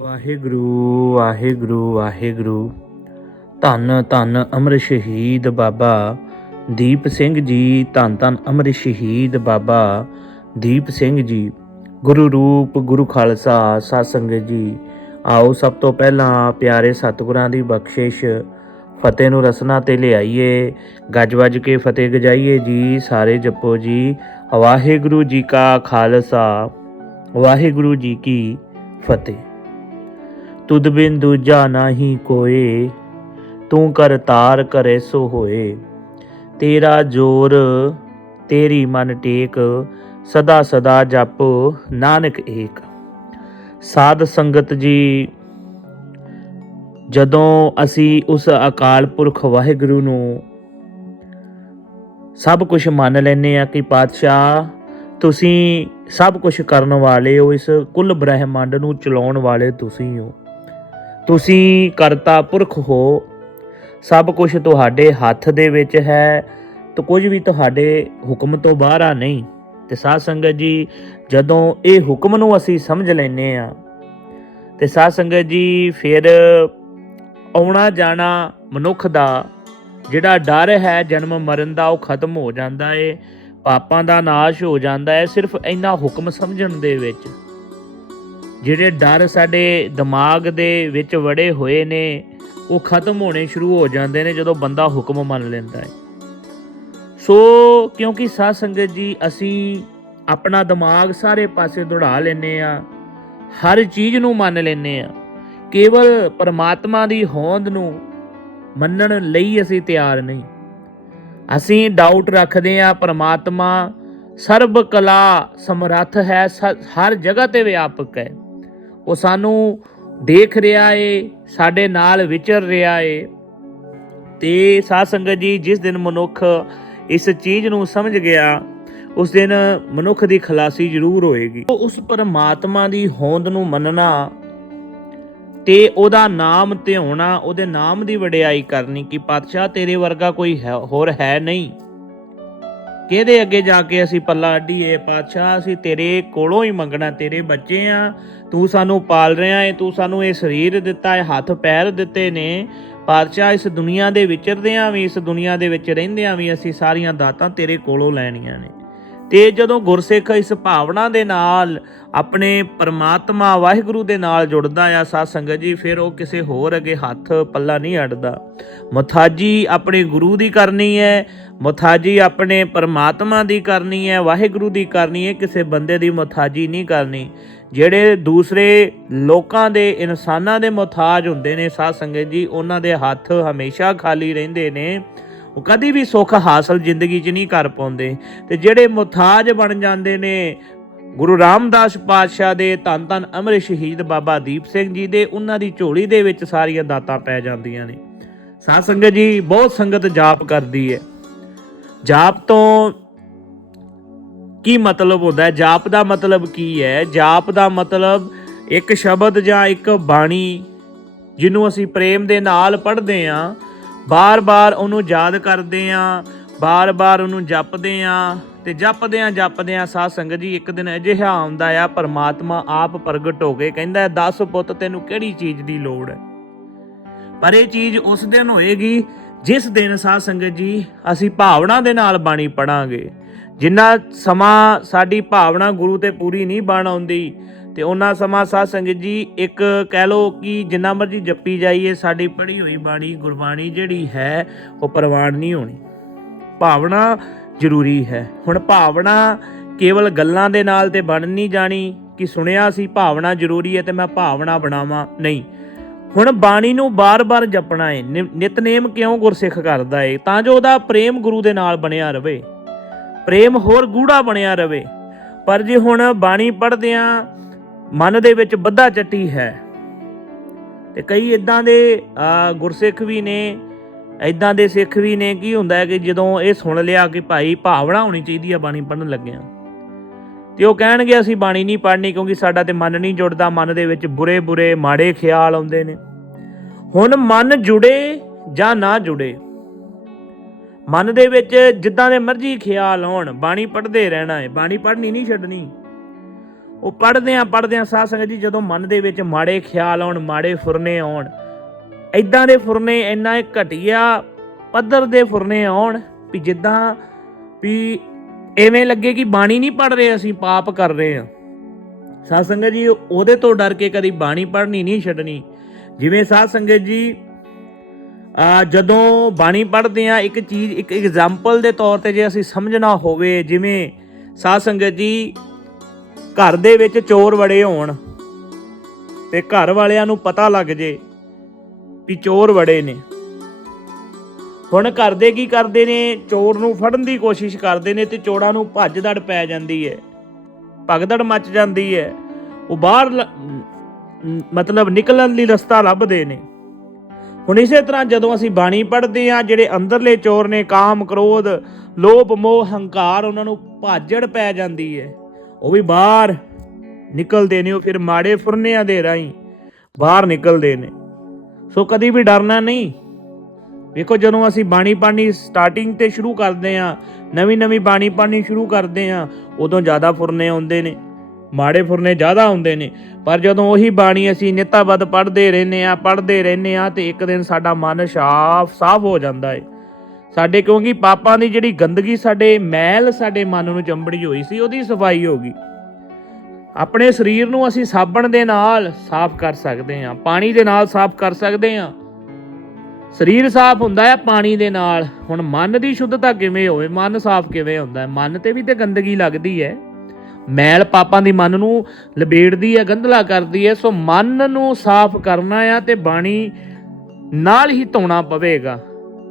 ਵਾਹਿਗੁਰੂ ਵਾਹਿਗੁਰੂ ਵਾਹਿਗੁਰੂ। ਧੰਨ ਧੰਨ ਅਮਰ ਸ਼ਹੀਦ ਬਾਬਾ ਦੀਪ ਸਿੰਘ ਜੀ, ਧੰਨ ਧੰਨ ਅਮਰ ਸ਼ਹੀਦ ਬਾਬਾ ਦੀਪ ਸਿੰਘ ਜੀ। ਗੁਰੂ ਰੂਪ, ਗੁਰੂ ਖਾਲਸਾ ਸਤ ਸੰਗਤ ਜੀ। ਆਓ ਸਭ ਤੋਂ ਪਹਿਲਾਂ ਪਿਆਰੇ ਸਤਿਗੁਰਾਂ ਦੀ ਬਖਸ਼ਿਸ਼, ਫਤਿਹ ਨੂੰ ਰਸਨਾ ਤੇ ਲਿਆਈਏ। ਗੱਜ ਵੱਜ ਕੇ ਫਤਿਹ ਗਜਾਈਏ ਜੀ, ਸਾਰੇ ਜਪੋ ਜੀ। ਵਾਹਿਗੁਰੂ ਜੀ ਕਾ ਖਾਲਸਾ, ਵਾਹਿਗੁਰੂ ਜੀ ਕੀ ਫਤਿਹ। ਤੁਧ ਬਿਨ ਦੂਜਾ ਨਾਹੀ ਕੋਏ, ਤੂੰ ਕਰ ਤਾਰ ਕਰੇ ਸੋ ਹੋਏ। ਤੇਰਾ ਜੋਰ, ਤੇਰੀ ਮਨ ਟੇਕ, ਸਦਾ ਸਦਾ ਜਪ ਨਾਨਕ ਏਕ। ਸਾਧ ਸੰਗਤ ਜੀ, ਜਦੋਂ ਅਸੀਂ ਉਸ ਅਕਾਲ ਪੁਰਖ ਵਾਹਿਗੁਰੂ ਨੂੰ ਸਭ ਕੁਝ ਮੰਨ ਲੈਨੇ ਆ ਕਿ ਪਾਤਸ਼ਾਹ, ਤੁਸੀਂ ਸਭ ਕੁਝ ਕਰਨ ਵਾਲੇ ਹੋ, ਇਸ ਕੁੱਲ ਬ੍ਰਹਿਮੰਡ ਨੂੰ ਚਲਾਉਣ ਵਾਲੇ ਤੁਸੀਂ ਹੋ। ਤੁਸੀਂ ਕਰਤਾ ਪੁਰਖ ਹੋ, ਸਭ ਕੁਝ ਤੁਹਾਡੇ ਹੱਥ ਦੇ ਵਿੱਚ ਹੈ, ਤਾਂ ਕੁਝ ਵੀ ਤੁਹਾਡੇ ਹੁਕਮ ਤੋਂ ਬਾਹਰ ਆ ਨਹੀਂ। ਤੇ ਸਾਧ ਸੰਗਤ ਜੀ, ਜਦੋਂ ਇਹ ਹੁਕਮ ਨੂੰ ਅਸੀਂ ਸਮਝ ਲੈਨੇ ਆ ਤੇ ਸਾਧ ਸੰਗਤ ਜੀ ਫਿਰ ਆਉਣਾ ਜਾਣਾ ਮਨੁੱਖ ਦਾ, ਜਿਹੜਾ ਡਰ ਹੈ ਜਨਮ ਮਰਨ ਦਾ, ਉਹ ਖਤਮ ਹੋ ਜਾਂਦਾ ਏ, ਪਾਪਾਂ ਦਾ ਨਾਸ਼ ਹੋ ਜਾਂਦਾ ਹੈ ਸਿਰਫ ਇੰਨਾ ਹੁਕਮ ਸਮਝਣ ਦੇ ਵਿੱਚ। ਜਿਹੜੇ ਡਰ ਸਾਡੇ ਦਿਮਾਗ ਦੇ ਵਿੱਚ ਵੜੇ ਹੋਏ ਨੇ, ਉਹ ਖਤਮ ਹੋਣੇ ਸ਼ੁਰੂ ਹੋ ਜਾਂਦੇ ਨੇ ਜਦੋਂ ਬੰਦਾ ਹੁਕਮ ਮੰਨ ਲੈਂਦਾ ਹੈ। ਸੋ ਕਿਉਂਕਿ ਸਾਧ ਸੰਗਤ ਜੀ, ਅਸੀਂ ਆਪਣਾ ਦਿਮਾਗ ਸਾਰੇ ਪਾਸੇ ਦੌੜਾ ਲੈਨੇ ਆ ਹਰ ਚੀਜ਼ ਨੂੰ ਮੰਨ ਲੈਨੇ ਆ ਕੇਵਲ ਪਰਮਾਤਮਾ ਦੀ ਹੋਂਦ ਨੂੰ ਮੰਨਣ ਲਈ ਅਸੀਂ ਤਿਆਰ ਨਹੀਂ। ਅਸੀਂ ਡਾਊਟ ਰੱਖਦੇ ਆ ਪਰਮਾਤਮਾ ਸਰਬ ਕਲਾ ਸਮਰੱਥ ਹੈ, ਸ- ਹਰ ਜਗ੍ਹਾ ਤੇ ਵਿਆਪਕ ਹੈ। ਉਹ ਸਾਨੂੰ ਦੇਖ ਰਿਹਾ ਏ, ਸਾਡੇ ਨਾਲ ਵਿਚਰ ਰਿਹਾ ਏ। ਤੇ ਸਾਧ ਸੰਗਤ ਜੀ, ਜਿਸ ਦਿਨ ਮਨੁੱਖ ਇਸ ਚੀਜ਼ ਨੂੰ ਸਮਝ ਗਿਆ, ਉਸ ਦਿਨ ਮਨੁੱਖ ਦੀ ਖਲਾਸੀ ਜ਼ਰੂਰ ਹੋਏਗੀ। ਉਹ ਉਸ ਪਰਮਾਤਮਾ ਦੀ ਹੋਂਦ ਨੂੰ ਮੰਨਣਾ ਤੇ ਉਹਦਾ ਨਾਮ ਧਿਆਉਣਾ, ਉਹਦੇ ਨਾਮ ਦੀ ਵਡਿਆਈ ਕਰਨੀ ਕਿ ਪਾਤਸ਼ਾਹ ਤੇਰੇ ਵਰਗਾ ਕੋਈ ਹੈ- ਹੋਰ ਹੈ ਨਹੀਂ। ਕਿਹਦੇ ਅੱਗੇ ਜਾ ਕੇ ਅਸੀਂ ਪੱਲਾ ਅੱਡੀਏ? ਪਾਤਸ਼ਾਹ, ਅਸੀਂ ਤੇਰੇ ਕੋਲੋਂ ਹੀ ਮੰਗਣਾ, ਤੇਰੇ ਬੱਚੇ ਆ। ਤੂੰ ਸਾਨੂੰ ਪਾਲ ਰਿਹਾ ਏ, ਤੂੰ ਸਾਨੂੰ ਇਹ ਸਰੀਰ ਦਿੱਤਾ ਹੈ ਹੱਥ ਪੈਰ ਦਿੱਤੇ ਨੇ। ਪਾਤਸ਼ਾਹ, ਇਸ ਦੁਨੀਆ ਦੇ ਵਿਚਰਦਿਆਂ ਵੀ, ਇਸ ਦੁਨੀਆ ਦੇ ਵਿੱਚ ਰਹਿੰਦਿਆਂ ਵੀ, ਅਸੀਂ ਸਾਰੀਆਂ ਦਾਤਾਂ ਤੇਰੇ ਕੋਲੋਂ ਲੈਣੀਆਂ ਨੇ। ਤੇ ਜਦੋਂ ਗੁਰਸਿੱਖ ਇਸ ਭਾਵਨਾ ਦੇ ਨਾਲ ਆਪਣੇ ਪਰਮਾਤਮਾ ਵਾਹਿਗੁਰੂ ਦੇ ਨਾਲ ਜੁੜਦਾ ਆ, ਸਾਧ ਸੰਗਤ ਜੀ, ਫਿਰ ਉਹ ਕਿਸੇ ਹੋਰ ਅੱਗੇ ਹੱਥ ਪੱਲਾ ਨਹੀਂ ਅੜਦਾ ਮਥਾਜੀ, ਆਪਣੇ ਗੁਰੂ ਦੀ ਕਰਨੀ ਹੈ ਮੁਥਾਜੀ ਆਪਣੇ ਪਰਮਾਤਮਾ ਦੀ ਕਰਨੀ ਹੈ, ਵਾਹਿਗੁਰੂ ਦੀ ਕਰਨੀ ਹੈ, ਕਿਸੇ ਬੰਦੇ ਦੀ ਮੁਥਾਜੀ ਨਹੀਂ ਕਰਨੀ। ਜਿਹੜੇ ਦੂਸਰੇ ਲੋਕਾਂ ਦੇ ਇਨਸਾਨਾਂ ਦੇ ਮੁਥਾਜ ਹੁੰਦੇ ਨੇ, ਸਾਧ ਸੰਗਤ ਜੀ, ਉਹਨਾਂ ਦੇ ਹੱਥ ਹਮੇਸ਼ਾ ਖਾਲੀ ਰਹਿੰਦੇ ਨੇ। ਉਹ ਕਦੀ ਵੀ ਸੁੱਖ ਹਾਸਲ ਜ਼ਿੰਦਗੀ 'ਚ ਨਹੀਂ ਕਰ ਪਾਉਂਦੇ। ਤੇ ਜਿਹੜੇ ਮੁਥਾਜ ਬਣ ਜਾਂਦੇ ਨੇ, ਗੁਰੂ ਰਾਮਦਾਸ ਪਾਤਸ਼ਾਹ ਦੇ ਧੰਨ ਧੰਨ ਅਮਰ ਸ਼ਹੀਦ ਬਾਬਾ ਦੀਪ ਸਿੰਘ ਜੀ ਦੇ, ਉਹਨਾਂ ਦੀ ਝੋਲੀ ਦੇ ਵਿੱਚ ਸਾਰੀਆਂ ਦਾਤਾਂ ਪੈ ਜਾਂਦੀਆਂ ਨੇ। ਸਾਧ ਸੰਗਤ ਜੀ, ਬਹੁਤ ਸੰਗਤ ਜਾਪ ਕਰਦੀ ਹੈ। ਜਾਪ ਤੋਂ ਕੀ ਮਤਲਬ ਹੁੰਦਾ ਹੈ? ਜਾਪ ਦਾ ਮਤਲਬ ਕੀ ਹੈ? ਜਾਪ ਦਾ ਮਤਲਬ ਇੱਕ ਸ਼ਬਦ ਜਾਂ ਇੱਕ ਬਾਣੀ ਜਿਹਨੂੰ ਅਸੀਂ ਪ੍ਰੇਮ ਦੇ ਨਾਲ ਪੜ੍ਹਦੇ ਆਂ ਬਾਰ-ਬਾਰ ਉਹਨੂੰ ਯਾਦ ਕਰਦੇ ਆਂ ਬਾਰ-ਬਾਰ ਉਹਨੂੰ ਜਪਦੇ ਆਂ ਤੇ ਜਪਦੇ ਆਂ ਜਪਦੇ ਆਂ ਸਾਧ ਸੰਗਤ ਜੀ, ਇੱਕ ਦਿਨ ਅਜਿਹਾ ਆਉਂਦਾ ਆ, ਪਰਮਾਤਮਾ ਆਪ ਪ੍ਰਗਟ ਹੋ ਕੇ ਕਹਿੰਦਾ 10 ਪੁੱਤ, ਤੈਨੂੰ ਕਿਹੜੀ ਚੀਜ਼ ਦੀ ਲੋੜ ਹੈ? ਪਰ ਇਹ ਚੀਜ਼ ਉਸ ਦਿਨ ਹੋਏਗੀ ਜਿਸ ਦਿਨ ਸਾਧ ਸੰਗਤ ਜੀ ਅਸੀਂ ਭਾਵਨਾ ਦੇ ਨਾਲ ਬਾਣੀ ਪੜਾਂਗੇ, ਜਿੰਨਾ ਸਮਾਂ ਸਾਡੀ ਭਾਵਨਾ ਗੁਰੂ ਤੇ ਪੂਰੀ ਨਹੀਂ ਬਣ ਆਉਂਦੀ, ਤੇ ਉਹਨਾਂ ਸਮਾਂ ਸਾਧ ਸੰਗਤ ਜੀ ਇੱਕ ਕਹਿ ਲੋ ਕਿ ਜਿੰਨਾ ਮਰਜ਼ੀ ਜੱਪੀ ਜਾਈਏ, ਸਾਡੀ ਪੜ੍ਹੀ ਹੋਈ ਬਾਣੀ, ਗੁਰਬਾਣੀ ਜਿਹੜੀ ਹੈ, ਉਹ ਪ੍ਰਵਾਨ ਨਹੀਂ ਹੋਣੀ। ਭਾਵਨਾ ਜ਼ਰੂਰੀ ਹੈ। ਹੁਣ ਭਾਵਨਾ ਕੇਵਲ ਗੱਲਾਂ ਦੇ ਨਾਲ ਤੇ ਬਣ ਨਹੀਂ ਜਾਣੀ, ਕਿ ਸੁਣਿਆ ਸੀ ਭਾਵਨਾ ਜ਼ਰੂਰੀ ਹੈ ਤੇ ਮੈਂ ਭਾਵਨਾ ਬਣਾਵਾਂ, ਨਹੀਂ। ਹੁਣ ਬਾਣੀ ਨੂੰ ਬਾਰ-ਬਾਰ ਜਪਣਾ ਏ ਨਿ- ਨਿਤਨੇਮ ਕਿਉਂ ਗੁਰਸਿੱਖ ਕਰਦਾ ਹੈ ਤਾਂ ਜੋ ਉਹਦਾ ਪ੍ਰੇਮ ਗੁਰੂ ਦੇ ਨਾਲ ਬਣਿਆ ਰਵੇ। ਪ੍ਰੇਮ ਹੋਰ ਗੂੜਾ ਬਣਿਆ ਰਵੇ। ਪਰ ਜੇ ਹੁਣ ਬਾਣੀ ਪੜ੍ਹਦਿਆਂ ਮਨ ਦੇ ਵਿੱਚ ਬੱਧਾ ਚੱਟੀ ਹੈ ਤੇ ਕਈ ਇਦਾਂ ਦੇ ਆ, ਗੁਰਸਿੱਖ ਵੀ ਨੇ ਇਦਾਂ ਦੇ ਸਿੱਖ ਵੀ ਨੇ ਕੀ ਹੁੰਦਾ ਹੈ ਕਿ ਜਦੋਂ ਇਹ ਸੁਣ ਲਿਆ ਕਿ ਭਾਈ ਭਾਵਨਾ ਹੋਣੀ ਚਾਹੀਦੀ ਆ ਬਾਣੀ ਪੜਨ ਲੱਗਿਆ। ਤੇ ਉਹ ਕਹਿਣਗੇ, ਅਸੀਂ ਬਾਣੀ ਨਹੀਂ ਪੜ੍ਹਨੀ ਕਿਉਂਕਿ ਸਾਡਾ ਤੇ ਮਨ ਨਹੀਂ ਜੁੜਦਾ। ਮਨ ਦੇ ਵਿੱਚ ਬੁਰੇ ਬੁਰੇ, ਮਾੜੇ ਖਿਆਲ ਆਉਂਦੇ ਨੇ। ਹੁਣ ਮਨ ਜੁੜੇ ਜਾਂ ਨਾ ਜੁੜੇ? ਮਨ ਦੇ ਵਿੱਚ ਜਿੱਦਾਂ ਦੇ ਮਰਜ਼ੀ ਖਿਆਲ ਆਉਣ, ਬਾਣੀ ਪੜ੍ਹਦੇ ਰਹਿਣਾ ਹੈ ਬਾਣੀ ਪੜ੍ਹਨੀ ਨਹੀਂ ਛੱਡਣੀ। ਉਹ ਪੜਦੇ ਆ ਪੜਦੇ ਆ, ਸਾਧ ਸੰਗਤ ਜੀ, ਜਦੋਂ ਮਨ ਦੇ ਵਿੱਚ ਮਾੜੇ ਖਿਆਲ ਆਉਣ, ਮਾੜੇ ਫੁਰਨੇ ਆਉਣ ਐਦਾਂ ਦੇ ਫੁਰਨੇ ਇੰਨਾ ਇਹ ਘਟੀਆ, ਪੱਧਰ ਦੇ ਫੁਰਨੇ ਆਉਣ ਵੀ ਜਿੱਦਾਂ ਵੀ ਐਵੇਂ ਲੱਗੇ ਕਿ ਬਾਣੀ ਨਹੀਂ ਪੜ ਰਹੇ, ਅਸੀਂ ਪਾਪ ਕਰ ਰਹੇ ਆ ਸਾਧ ਸੰਗਤ ਜੀ, ਉਹਦੇ ਤੋਂ ਡਰ ਕੇ ਕਦੀ ਬਾਣੀ ਪੜਨੀ ਨਹੀਂ ਛੱਡਣੀ। ਜਿਵੇਂ ਸਾਧ ਸੰਗਤ ਜੀ ਆ ਜਦੋਂ ਬਾਣੀ ਪੜ੍ਹਦੇ ਆ ਇੱਕ ਚੀਜ਼, ਇੱਕ ਐਗਜ਼ਾਮਪਲ ਦੇ ਤੌਰ ਤੇ ਜੇ ਅਸੀਂ ਸਮਝਣਾ ਹੋਵੇ, ਜਿਵੇਂ ਸਾਧ ਸੰਗਤ ਜੀ ਘਰ ਦੇ ਵਿੱਚ ਚੋਰ ਵੜੇ ਹੋਣ ਤੇ ਘਰ ਵਾਲਿਆਂ ਨੂੰ ਪਤਾ ਲੱਗ ਜੇ ਵੀ ਚੋਰ ਵੜੇ ਨੇ। ਹੁਣ ਕਰਦੇ ਕੀ ਕਰਦੇ ਨੇ? ਚੋਰ ਨੂੰ ਫੜਨ ਦੀ ਕੋਸ਼ਿਸ਼ ਕਰਦੇ ਨੇ ਤੇ ਚੋਰਾਂ ਨੂੰ ਭੱਜਦੜ ਪੈ ਜਾਂਦੀ ਹੈ। ਭਗਦੜ ਮੱਚ ਜਾਂਦੀ ਹੈ। ਉਹ ਬਾਹਰ ਲ- ਮਤਲਬ ਨਿਕਲਣ ਲਈ ਰਸਤਾ ਲੱਭਦੇ ਨੇ। ਹੁਣ ਇਸੇ ਤਰ੍ਹਾਂ ਜਦੋਂ ਅਸੀਂ ਬਾਣੀ ਪੜ੍ਹਦੇ ਆ ਜਿਹੜੇ ਅੰਦਰਲੇ ਚੋਰ ਨੇ, ਕਾਮ, ਕ੍ਰੋਧ, ਲੋਭ, ਮੋਹ, ਹੰਕਾਰ, ਉਹਨਾਂ ਨੂੰ ਭਾਜੜ ਪੈ ਜਾਂਦੀ ਹੈ। ਉਹ ਵੀ ਬਾਹਰ ਨਿਕਲਦੇ ਨੇ, ਉਹ ਫਿਰ ਮਾੜੇ ਫੁਰਨਿਆਂ ਦੇ ਰਾਹੀਂ ਬਾਹਰ ਨਿਕਲਦੇ ਨੇ। ਸੋ ਕਦੀ ਵੀ ਡਰਨਾ ਨਹੀਂ। ਵੇਖੋ ਜਦੋਂ ਅਸੀਂ ਬਾਣੀ ਪੜ੍ਹਨੀ ਸਟਾਰਟਿੰਗ ਤੇ ਸ਼ੁਰੂ ਕਰਦੇ ਆ ਨਵੀਂ ਨਵੀਂ ਬਾਣੀ ਪੜ੍ਹਨੀ ਸ਼ੁਰੂ ਕਰਦੇ ਆ ਉਦੋਂ ਜ਼ਿਆਦਾ ਫੁਰਨੇ ਆਉਂਦੇ ਨੇ, ਮਾੜੇ ਫੁਰਨੇ ਜ਼ਿਆਦਾ ਆਉਂਦੇ ਨੇ। ਪਰ ਜਦੋਂ ਉਹੀ ਬਾਣੀ ਅਸੀਂ ਨਿਤਾਬਦ ਪੜ੍ਹਦੇ ਰਹਿੰਦੇ ਆ ਪੜ੍ਹਦੇ ਰਹਿੰਦੇ ਆ ਤੇ ਇੱਕ ਦਿਨ ਸਾਡਾ ਮਨ ਸਾਫ਼ ਸਾਫ਼ ਹੋ ਜਾਂਦਾ ਏ ਸਾਡੇ ਕਿਉਂਕਿ ਪਾਪਾਂ ਦੀ ਜਿਹੜੀ ਗੰਦਗੀ ਸਾਡੇ ਮੈਲ ਸਾਡੇ ਮਨ ਨੂੰ ਚੰਬੜੀ ਹੋਈ ਸੀ, ਉਹਦੀ ਸਫ਼ਾਈ ਹੋ ਗਈ। ਆਪਣੇ ਸਰੀਰ ਨੂੰ ਅਸੀਂ ਸਾਬਣ ਦੇ ਨਾਲ ਸਾਫ਼ ਕਰ ਸਕਦੇ ਹਾਂ, ਪਾਣੀ ਦੇ ਨਾਲ ਸਾਫ਼ ਕਰ ਸਕਦੇ ਹਾਂ। ਸਰੀਰ ਸਾਫ਼ ਹੁੰਦਾ ਹੈ ਪਾਣੀ ਦੇ ਨਾਲ। ਹੁਣ ਮਨ ਦੀ ਸ਼ੁੱਧਤਾ ਕਿਵੇਂ ਹੋਵੇ, ਮਨ ਸਾਫ਼ ਕਿਵੇਂ ਹੁੰਦਾ ਹੈ? ਮਨ ਤੇ ਵੀ ਤੇ ਗੰਦਗੀ ਲੱਗਦੀ ਹੈ। ਮੈਲ ਪਾਪਾਂ ਦੀ ਮਨ ਨੂੰ ਲਬੇੜਦੀ ਹੈ, ਗੰਧਲਾ ਕਰਦੀ ਹੈ, ਸੋ ਮਨ ਨੂੰ ਸਾਫ਼ ਕਰਨਾ ਆ ਤੇ ਬਾਣੀ ਨਾਲ ਹੀ ਧੋਣਾ ਪਵੇਗਾ।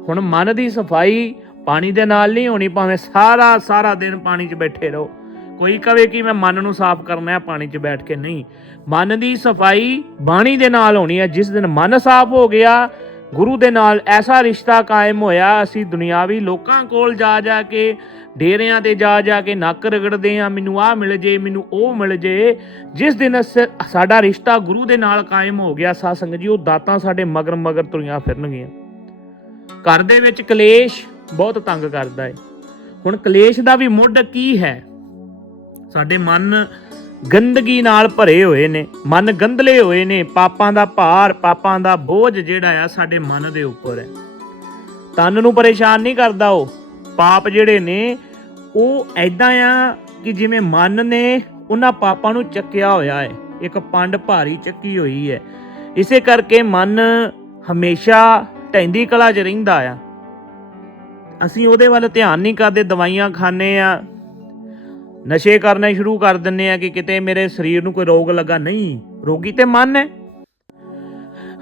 ਹੁਣ ਮਨ ਦੀ ਸਫ਼ਾਈ ਪਾਣੀ ਦੇ ਨਾਲ ਨਹੀਂ ਹੋਣੀ, ਭਾਵੇਂ ਸਾਰਾ ਸਾਰਾ ਦਿਨ ਪਾਣੀ 'ਚ ਬੈਠੇ ਰਹੋ। ਕੋਈ ਕਵੇ ਕਿ ਮੈਂ ਮਨ ਨੂੰ ਸਾਫ਼ ਕਰਨਾ ਹੈ, ਪਾਣੀ 'ਚ ਬੈਠ ਕੇ ਨਹੀਂ। ਮਨ ਦੀ ਸਫ਼ਾਈ ਬਾਣੀ ਦੇ ਨਾਲ ਹੋਣੀ ਹੈ। ਜਿਸ ਦਿਨ ਮਨ ਸਾਫ਼ ਹੋ ਗਿਆ ਗੁਰੂ ਦੇ ਨਾਲ ਐਸਾ ਰਿਸ਼ਤਾ ਕਾਇਮ ਹੋਇਆ, ਅਸੀਂ ਦੁਨਿਆਵੀ ਲੋਕਾਂ ਕੋਲ ਜਾ ਜਾ ਕੇ, ਡੇਰਿਆਂ ਤੇ ਜਾ ਜਾ ਕੇ ਨੱਕ ਰਗੜਦੇ ਆ ਮੈਨੂੰ ਆਹ ਮਿਲ ਜੇ, ਮੈਨੂੰ ਉਹ ਮਿਲ ਜੇ। ਜਿਸ ਦਿਨ ਅਸ- ਸਾਡਾ ਰਿਸ਼ਤਾ ਗੁਰੂ ਦੇ ਨਾਲ ਕਾਇਮ ਹੋ ਗਿਆ, ਸਾਧ ਸੰਗਤ ਜੀ, ਉਹ ਦਾਤਾਂ ਸਾਡੇ ਮਗਰ ਮਗਰ ਤੁਰੀਆਂ ਫਿਰਨਗੀਆਂ। ਘਰ ਦੇ ਵਿੱਚ ਕਲੇਸ਼ ਬਹੁਤ ਤੰਗ ਕਰਦਾ ਹੈ ਹੁਣ ਕਲੇਸ਼ ਦਾ ਵੀ ਮੁੱਢ ਕੀ ਹੈ? ਸਾਡੇ ਮਨ ਗੰਦਗੀ ਨਾਲ ਭਰੇ ਹੋਏ ਨੇ, ਮਨ ਗੰਦਲੇ ਹੋਏ ਨੇ, ਪਾਪਾਂ ਦਾ ਭਾਰ, ਪਾਪਾਂ ਦਾ ਬੋਝ ਜਿਹੜਾ ਆ ਸਾਡੇ ਮਨ ਦੇ ਉੱਪਰ ਹੈ। ਤਨ ਨੂੰ ਪਰੇਸ਼ਾਨ ਨਹੀਂ ਕਰਦਾ ਉਹ, ਪਾਪ ਜਿਹੜੇ ਨੇ, ਉਹ ਐਦਾਂ ਆ ਕਿ ਜਿਵੇਂ ਮਨ ਨੇ ਉਹਨਾਂ ਪਾਪਾਂ ਨੂੰ ਚੱਕਿਆ ਹੋਇਆ ਹੈ, ਇੱਕ ਪੰਡ ਭਾਰੀ ਚੱਕੀ ਹੋਈ ਹੈ। ਇਸੇ ਕਰਕੇ ਮਨ ਹਮੇਸ਼ਾ ਢੈਂਦੀ ਕਲਾ 'ਚ ਰਹਿੰਦਾ ਆ। ਅਸੀਂ ਉਹਦੇ ਵੱਲ ਧਿਆਨ ਨਹੀਂ ਕਰਦੇ, ਦਵਾਈਆਂ ਖਾਣੇ ਆ ਨਸ਼ੇ ਕਰਨੇ ਸ਼ੁਰੂ ਕਰ ਦਿੰਨੇ ਆ ਕਿ ਕਿਤੇ ਮੇਰੇ ਸਰੀਰ ਨੂੰ ਕੋਈ ਰੋਗ ਲੱਗਾ? ਨਹੀਂ, ਰੋਗੀ ਤੇ ਮਨ ਹੈ।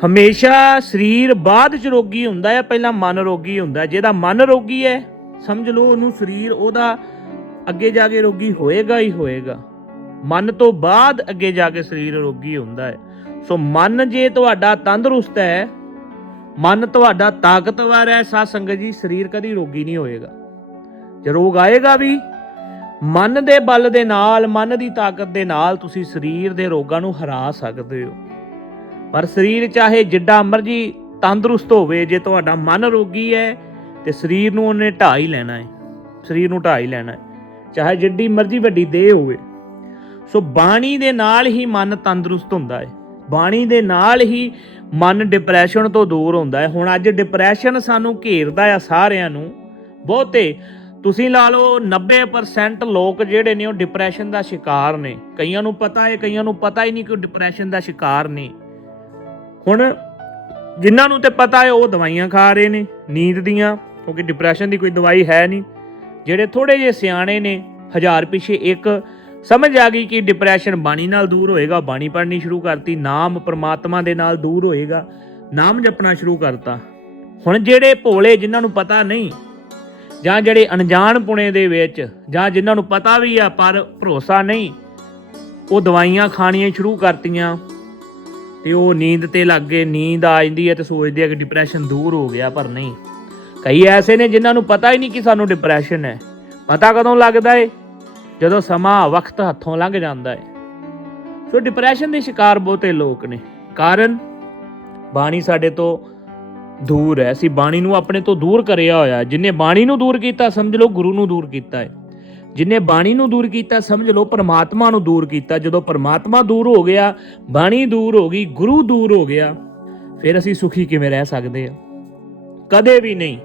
ਹਮੇਸ਼ਾ ਸਰੀਰ ਬਾਅਦ ਚ ਰੋਗੀ ਹੁੰਦਾ ਹੈ ਪਹਿਲਾਂ ਮਨ ਰੋਗੀ ਹੁੰਦਾ? ਜਿਹਦਾ ਮਨ ਰੋਗੀ ਹੈ, ਸਮਝ ਲਓ ਉਹਨੂੰ ਸਰੀਰ, ਉਹਦਾ ਅੱਗੇ ਜਾ ਕੇ ਰੋਗੀ ਹੋਏਗਾ ਹੀ ਹੋਏਗਾ। ਮਨ ਤੋਂ ਬਾਅਦ ਅੱਗੇ ਜਾ ਕੇ ਸਰੀਰ ਰੋਗੀ ਹੁੰਦਾ ਹੈ। ਸੋ ਮਨ ਜੇ ਤੁਹਾਡਾ ਤੰਦਰੁਸਤ ਹੈ, ਮਨ ਤੁਹਾਡਾ ਤਾਕਤਵਰ ਹੈ, ਸਾਧ ਸੰਗਤ ਜੀ, ਸਰੀਰ ਕਦੀ ਰੋਗੀ ਨਹੀਂ ਹੋਏਗਾ। ਜੇ ਰੋਗ ਆਏਗਾ ਵੀ ਮਨ ਦੇ ਬਲ ਦੇ ਨਾਲ, ਮਨ ਦੀ ਤਾਕਤ ਦੇ ਨਾਲ ਤੁਸੀਂ ਸਰੀਰ ਦੇ ਰੋਗਾਂ ਨੂੰ ਹਰਾ ਸਕਦੇ ਹੋ। ਪਰ ਸਰੀਰ ਚਾਹੇ ਜਿੱਡਾ ਮਰਜ਼ੀ ਤੰਦਰੁਸਤ ਹੋਵੇ, ਜੇ ਤੁਹਾਡਾ ਮਨ ਰੋਗੀ ਹੈ, ਤੇ ਸਰੀਰ ਨੂੰ ਉਹਨੇ ਢਾ ਹੀ ਲੈਣਾ ਹੈ। ਸਰੀਰ ਨੂੰ ਢਾ ਹੀ ਲੈਣਾ ਹੈ। ਚਾਹੇ ਜਿੱਡੀ ਮਰਜ਼ੀ ਵੱਡੀ ਦੇਹ ਹੋਵੇ। ਸੋ ਬਾਣੀ ਦੇ ਨਾਲ ਹੀ ਮਨ ਤੰਦਰੁਸਤ ਹੁੰਦਾ ਹੈ। ਬਾਣੀ ਦੇ ਨਾਲ ਹੀ ਮਨ ਡਿਪਰੈਸ਼ਨ ਤੋਂ ਦੂਰ ਹੁੰਦਾ ਹੈ। ਹੁਣ ਅੱਜ ਡਿਪਰੈਸ਼ਨ ਸਾਨੂੰ ਘੇਰਦਾ ਆ ਸਾਰਿਆਂ ਨੂੰ। ਬਹੁਤੇ ਤੁਸੀਂ ਲਾ ਲਓ 90% ਲੋਕ ਜਿਹੜੇ ਨੇ ਉਹ ਡਿਪਰੈਸ਼ਨ ਦਾ ਸ਼ਿਕਾਰ ਨੇ। ਕਈਆਂ ਨੂੰ ਪਤਾ ਹੈ ਕਈਆਂ ਨੂੰ ਪਤਾ ਹੀ ਨਹੀਂ ਕਿ ਉਹ ਡਿਪਰੈਸ਼ਨ ਦਾ ਸ਼ਿਕਾਰ ਨੇ। ਹੁਣ ਜਿਨ੍ਹਾਂ ਨੂੰ ਤੇ ਪਤਾ ਹੈ ਉਹ ਦਵਾਈਆਂ ਖਾ ਰਹੇ ਨੇ, ਨੀਂਦ ਦੀਆਂ, ਕਿਉਂਕਿ ਡਿਪਰੈਸ਼ਨ ਦੀ ਕੋਈ ਦਵਾਈ ਹੈ ਨਹੀਂ। ਜਿਹੜੇ ਥੋੜੇ ਜਿਹੇ ਸਿਆਣੇ ਨੇ, ਹਜ਼ਾਰ ਪਿੱਛੇ ਇੱਕ, ਸਮਝ ਆ ਗਈ ਕਿ ਡਿਪਰੈਸ਼ਨ ਬਾਣੀ ਨਾਲ ਦੂਰ ਹੋਏਗਾ, ਬਾਣੀ ਪੜ੍ਹਨੀ ਸ਼ੁਰੂ ਕਰਤੀ, ਨਾਮ ਪ੍ਰਮਾਤਮਾ ਦੇ ਨਾਲ ਦੂਰ ਹੋਏਗਾ, ਨਾਮ ਜਪਣਾ ਸ਼ੁਰੂ ਕਰਤਾ। ਹੁਣ ਜਿਹੜੇ ਭੋਲੇ ਜਿਨ੍ਹਾਂ ਨੂੰ ਪਤਾ ਨਹੀਂ ਜਾਂ ਜਿਹੜੇ ਅਣਜਾਣ ਪੁਣੇ ਦੇ ਵਿੱਚ, ਜਾਂ ਜਿਨ੍ਹਾਂ ਨੂੰ ਪਤਾ ਵੀ ਆ, ਪਰ ਭਰੋਸਾ ਨਹੀਂ, ਉਹ ਦਵਾਈਆਂ ਖਾਣੀਆਂ ਸ਼ੁਰੂ ਕਰਤੀਆਂ। ਤੇ ਉਹ ਨੀਂਦ ਤੇ ਲੱਗ ਗਏ, ਨੀਂਦ ਆ ਜਾਂਦੀ ਹੈ ਤੇ ਸੋਚਦੇ ਆ ਕਿ ਡਿਪਰੈਸ਼ਨ ਦੂਰ ਹੋ ਗਿਆ, ਪਰ ਨਹੀਂ। ਕਈ ਐਸੇ ਨੇ ਜਿਨ੍ਹਾਂ ਨੂੰ ਪਤਾ ਹੀ ਨਹੀਂ ਕਿ ਸਾਨੂੰ ਡਿਪਰੈਸ਼ਨ ਹੈ। ਪਤਾ ਕਦੋਂ ਲੱਗਦਾ ਏ? ਜਦੋਂ ਸਮਾਂ ਵਕਤ ਹੱਥੋਂ ਲੰਘ ਜਾਂਦਾ ਏ। ਸੋ ਡਿਪਰੈਸ਼ਨ ਦੇ ਸ਼ਿਕਾਰ ਬਹੁਤੇ ਲੋਕ ਨੇ। ਕਾਰਨ? ਬਾਣੀ ਸਾਡੇ ਤੋਂ ਦੂਰ ਹੈ। ਅਸੀਂ ਬਾਣੀ ਨੂੰ ਆਪਣੇ ਤੋਂ ਦੂਰ ਕਰਿਆ ਹੋਇਆ ਜਿਨੇ ਬਾਣੀ ਨੂੰ ਦੂਰ ਕੀਤਾ, ਸਮਝ ਲਓ, ਗੁਰੂ ਨੂੰ ਦੂਰ ਕੀਤਾ ਹੈ। ਜਿਨੇ ਬਾਣੀ ਨੂੰ ਦੂਰ ਕੀਤਾ, ਸਮਝ ਲਓ, ਪਰਮਾਤਮਾ ਨੂੰ ਦੂਰ ਕੀਤਾ। ਜਦੋਂ ਪਰਮਾਤਮਾ ਦੂਰ ਹੋ ਗਿਆ, ਬਾਣੀ ਦੂਰ ਹੋ ਗਈ, ਗੁਰੂ ਦੂਰ ਹੋ ਗਿਆ, ਫਿਰ ਅਸੀਂ ਸੁਖੀ ਕਿਵੇਂ ਰਹਿ ਸਕਦੇ ਆ ਕਦੇ ਵੀ ਨਹੀਂ।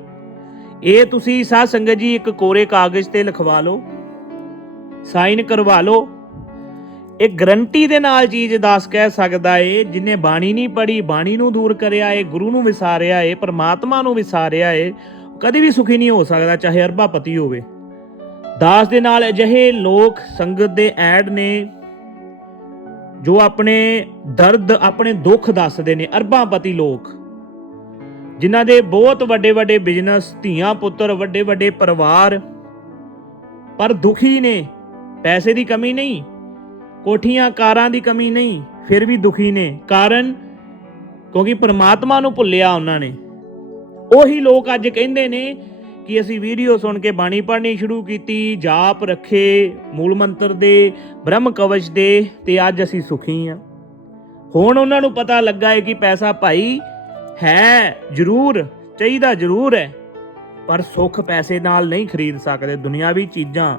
ਇਹ ਤੁਸੀਂ ਸਾਧ ਸੰਗਤ ਜੀ ਇੱਕ ਕੋਰੇ ਕਾਗਜ਼ ਤੇ ਲਿਖਵਾ ਲਓ, ਸਾਈਨ ਕਰਵਾ ਲਓ ਇਹ ਗਰੰਟੀ ਦੇ ਨਾਲ ਚੀਜ਼ ਦੱਸ ਕਹਿ ਸਕਦਾ ਏ, ਜਿਨੇ ਬਾਣੀ ਨਹੀਂ ਪੜੀ ਬਾਣੀ ਨੂੰ ਦੂਰ ਕਰਿਆ ਏ, ਗੁਰੂ ਨੂੰ ਵਿਸਾਰਿਆ ਏ, ਪਰਮਾਤਮਾ ਨੂੰ ਵਿਸਾਰਿਆ ਏ, ਕਦੇ ਵੀ ਸੁਖੀ ਨਹੀਂ ਹੋ ਸਕਦਾ, ਚਾਹੇ ਅਰਬਾਪਤੀ ਹੋਵੇ। ਦਾਸ ਦੇ ਨਾਲ ਅਜਿਹੇ ਲੋਕ, ਸੰਗਤ ਦੇ ਐਡ ਨੇ, ਜੋ ਆਪਣੇ ਦਰਦ, ਆਪਣੇ ਦੁੱਖ ਦੱਸਦੇ ਨੇ, ਅਰਬਾਂ ਪਤੀ ਲੋਕ, ਜਿਨ੍ਹਾਂ ਦੇ ਬਹੁਤ ਵੱਡੇ ਵੱਡੇ ਬਿਜ਼ਨਸ ਧੀਆਂ, ਪੁੱਤਰ ਵੱਡੇ ਵੱਡੇ ਪਰਿਵਾਰ, ਪਰ ਦੁਖੀ ਨੇ, ਪੈਸੇ ਦੀ ਕਮੀ ਨਹੀਂ ਕੋਠੀਆਂ ਕਾਰਾਂ ਦੀ ਕਮੀ ਨਹੀਂ, ਫਿਰ ਵੀ ਦੁਖੀ ਨੇ। ਕਾਰਨ? ਕਿਉਂਕਿ ਪਰਮਾਤਮਾ ਨੂੰ ਭੁੱਲਿਆ ਉਹਨਾਂ ਨੇ। ਉਹੀ ਲੋਕ ਅੱਜ ਕਹਿੰਦੇ ਨੇ ਕਿ ਅਸੀਂ ਵੀਡੀਓ ਸੁਣ ਕੇ ਬਾਣੀ ਪੜ੍ਹਨੀ ਸ਼ੁਰੂ ਕੀਤੀ, ਜਾਪ ਰੱਖੇ, ਮੂਲ ਮੰਤਰ ਦੇ, ਬ੍ਰਹਮ ਕਵਚ ਦੇ ਤੇ ਅੱਜ ਅਸੀਂ ਸੁਖੀ ਆ। ਹੁਣ ਉਹਨਾਂ ਨੂੰ ਪਤਾ ਲੱਗਾ ਹੈ ਕਿ ਪੈਸਾ ਭਾਈ ਹੈ, ਜ਼ਰੂਰ, ਚਾਹੀਦਾ ਜ਼ਰੂਰ ਹੈ, ਪਰ ਸੁੱਖ ਪੈਸੇ ਨਾਲ ਨਹੀਂ ਖਰੀਦ ਸਕਦੇ। ਦੁਨਿਆਵੀ ਚੀਜ਼ਾਂ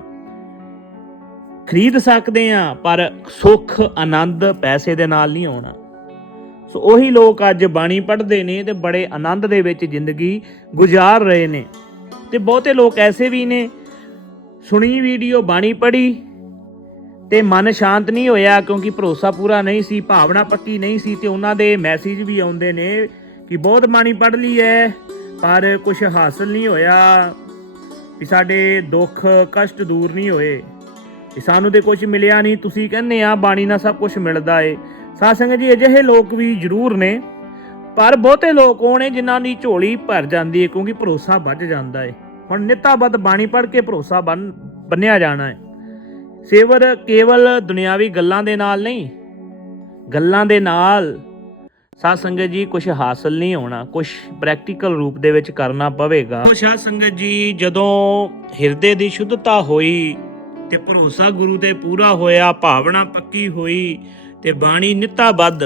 ਖਰੀਦ ਸਕਦੇ ਆ, ਪਰ ਸੁੱਖ, ਆਨੰਦ ਪੈਸੇ ਦੇ ਨਾਲ ਨਹੀਂ ਆਉਣਾ। ਸੋ ਉਹੀ ਲੋਕ ਅੱਜ ਬਾਣੀ ਪੜ੍ਹਦੇ ਨੇ ਤੇ ਬੜੇ ਆਨੰਦ ਦੇ ਵਿੱਚ ਜ਼ਿੰਦਗੀ ਗੁਜ਼ਾਰ ਰਹੇ ਨੇ। ਤੇ ਬਹੁਤੇ ਲੋਕ ਐਸੇ ਵੀ ਨੇ, ਸੁਣੀ ਵੀਡੀਓ, ਬਾਣੀ ਪੜ੍ਹੀ ਤੇ ਮਨ ਸ਼ਾਂਤ ਨਹੀਂ ਹੋਇਆ ਕਿਉਂਕਿ ਭਰੋਸਾ ਪੂਰਾ ਨਹੀਂ ਸੀ, ਭਾਵਨਾ ਪੱਕੀ ਨਹੀਂ ਸੀ ਤੇ ਉਹਨਾਂ ਦੇ ਮੈਸੇਜ ਵੀ ਆਉਂਦੇ ਨੇ ਕਿ ਬਹੁਤ ਬਾਣੀ ਪੜ੍ਹ ਲਈ ਹੈ ਪਰ ਕੁਝ ਹਾਸਲ ਨਹੀਂ ਹੋਇਆ ਵੀ ਸਾਡੇ ਦੁੱਖ, ਕਸ਼ਟ ਦੂਰ ਨਹੀਂ ਹੋਏ। ਕਿ ਸਾਨੂੰ ਤੇ ਕੁਝ ਮਿਲਿਆ ਨਹੀਂ, ਤੁਸੀਂ ਕਹਿੰਦੇ ਆ, ਬਾਣੀ ਨਾਲ ਸਭ ਕੁਝ ਮਿਲਦਾ ਏ। ਸਾਧ ਜੀ, ਅਜਿਹੇ ਲੋਕ ਵੀ ਜ਼ਰੂਰ ਨੇ, ਪਰ ਬਹੁਤੇ ਲੋਕ ਉਹ ਨੇ ਜਿਨ੍ਹਾਂ ਦੀ ਝੋਲੀ ਭਰ ਜਾਂਦੀ ਹੈ ਕਿਉਂਕਿ ਭਰੋਸਾ ਵੱਜ ਜਾਂਦਾ ਏ। ਹੁਣ ਨਿਤਾਬਦ ਬਾਣੀ ਪੜ੍ਹ ਕੇ ਭਰੋਸਾ ਬਣ ਬੰਨਿਆ ਜਾਣਾ ਹੈ ਸੇਵਰ ਕੇਵਲ ਦੁਨਿਆਵੀ ਗੱਲਾਂ ਦੇ ਨਾਲ ਨਹੀਂ, ਗੱਲਾਂ ਦੇ ਨਾਲ ਸਾਧ ਸੰਗਤ ਜੀ ਕੁਝ ਹਾਸਲ ਨਹੀਂ ਹੋਣਾ ਕੁਝ ਪ੍ਰੈਕਟੀਕਲ ਰੂਪ ਦੇ ਵਿੱਚ ਕਰਨਾ ਪਵੇਗਾ। ਸਾਧ ਸੰਗਤ ਜੀ, ਜਦੋਂ ਹਿਰਦੇ ਦੀ ਸ਼ੁੱਧਤਾ ਹੋਈ ਤੇ ਭਰੋਸਾ ਗੁਰੂ ਤੇ ਪੂਰਾ ਹੋਇਆ, ਭਾਵਨਾ ਪੱਕੀ ਹੋਈ ਤੇ ਬਾਣੀ ਨਿਤਾਬੱਧ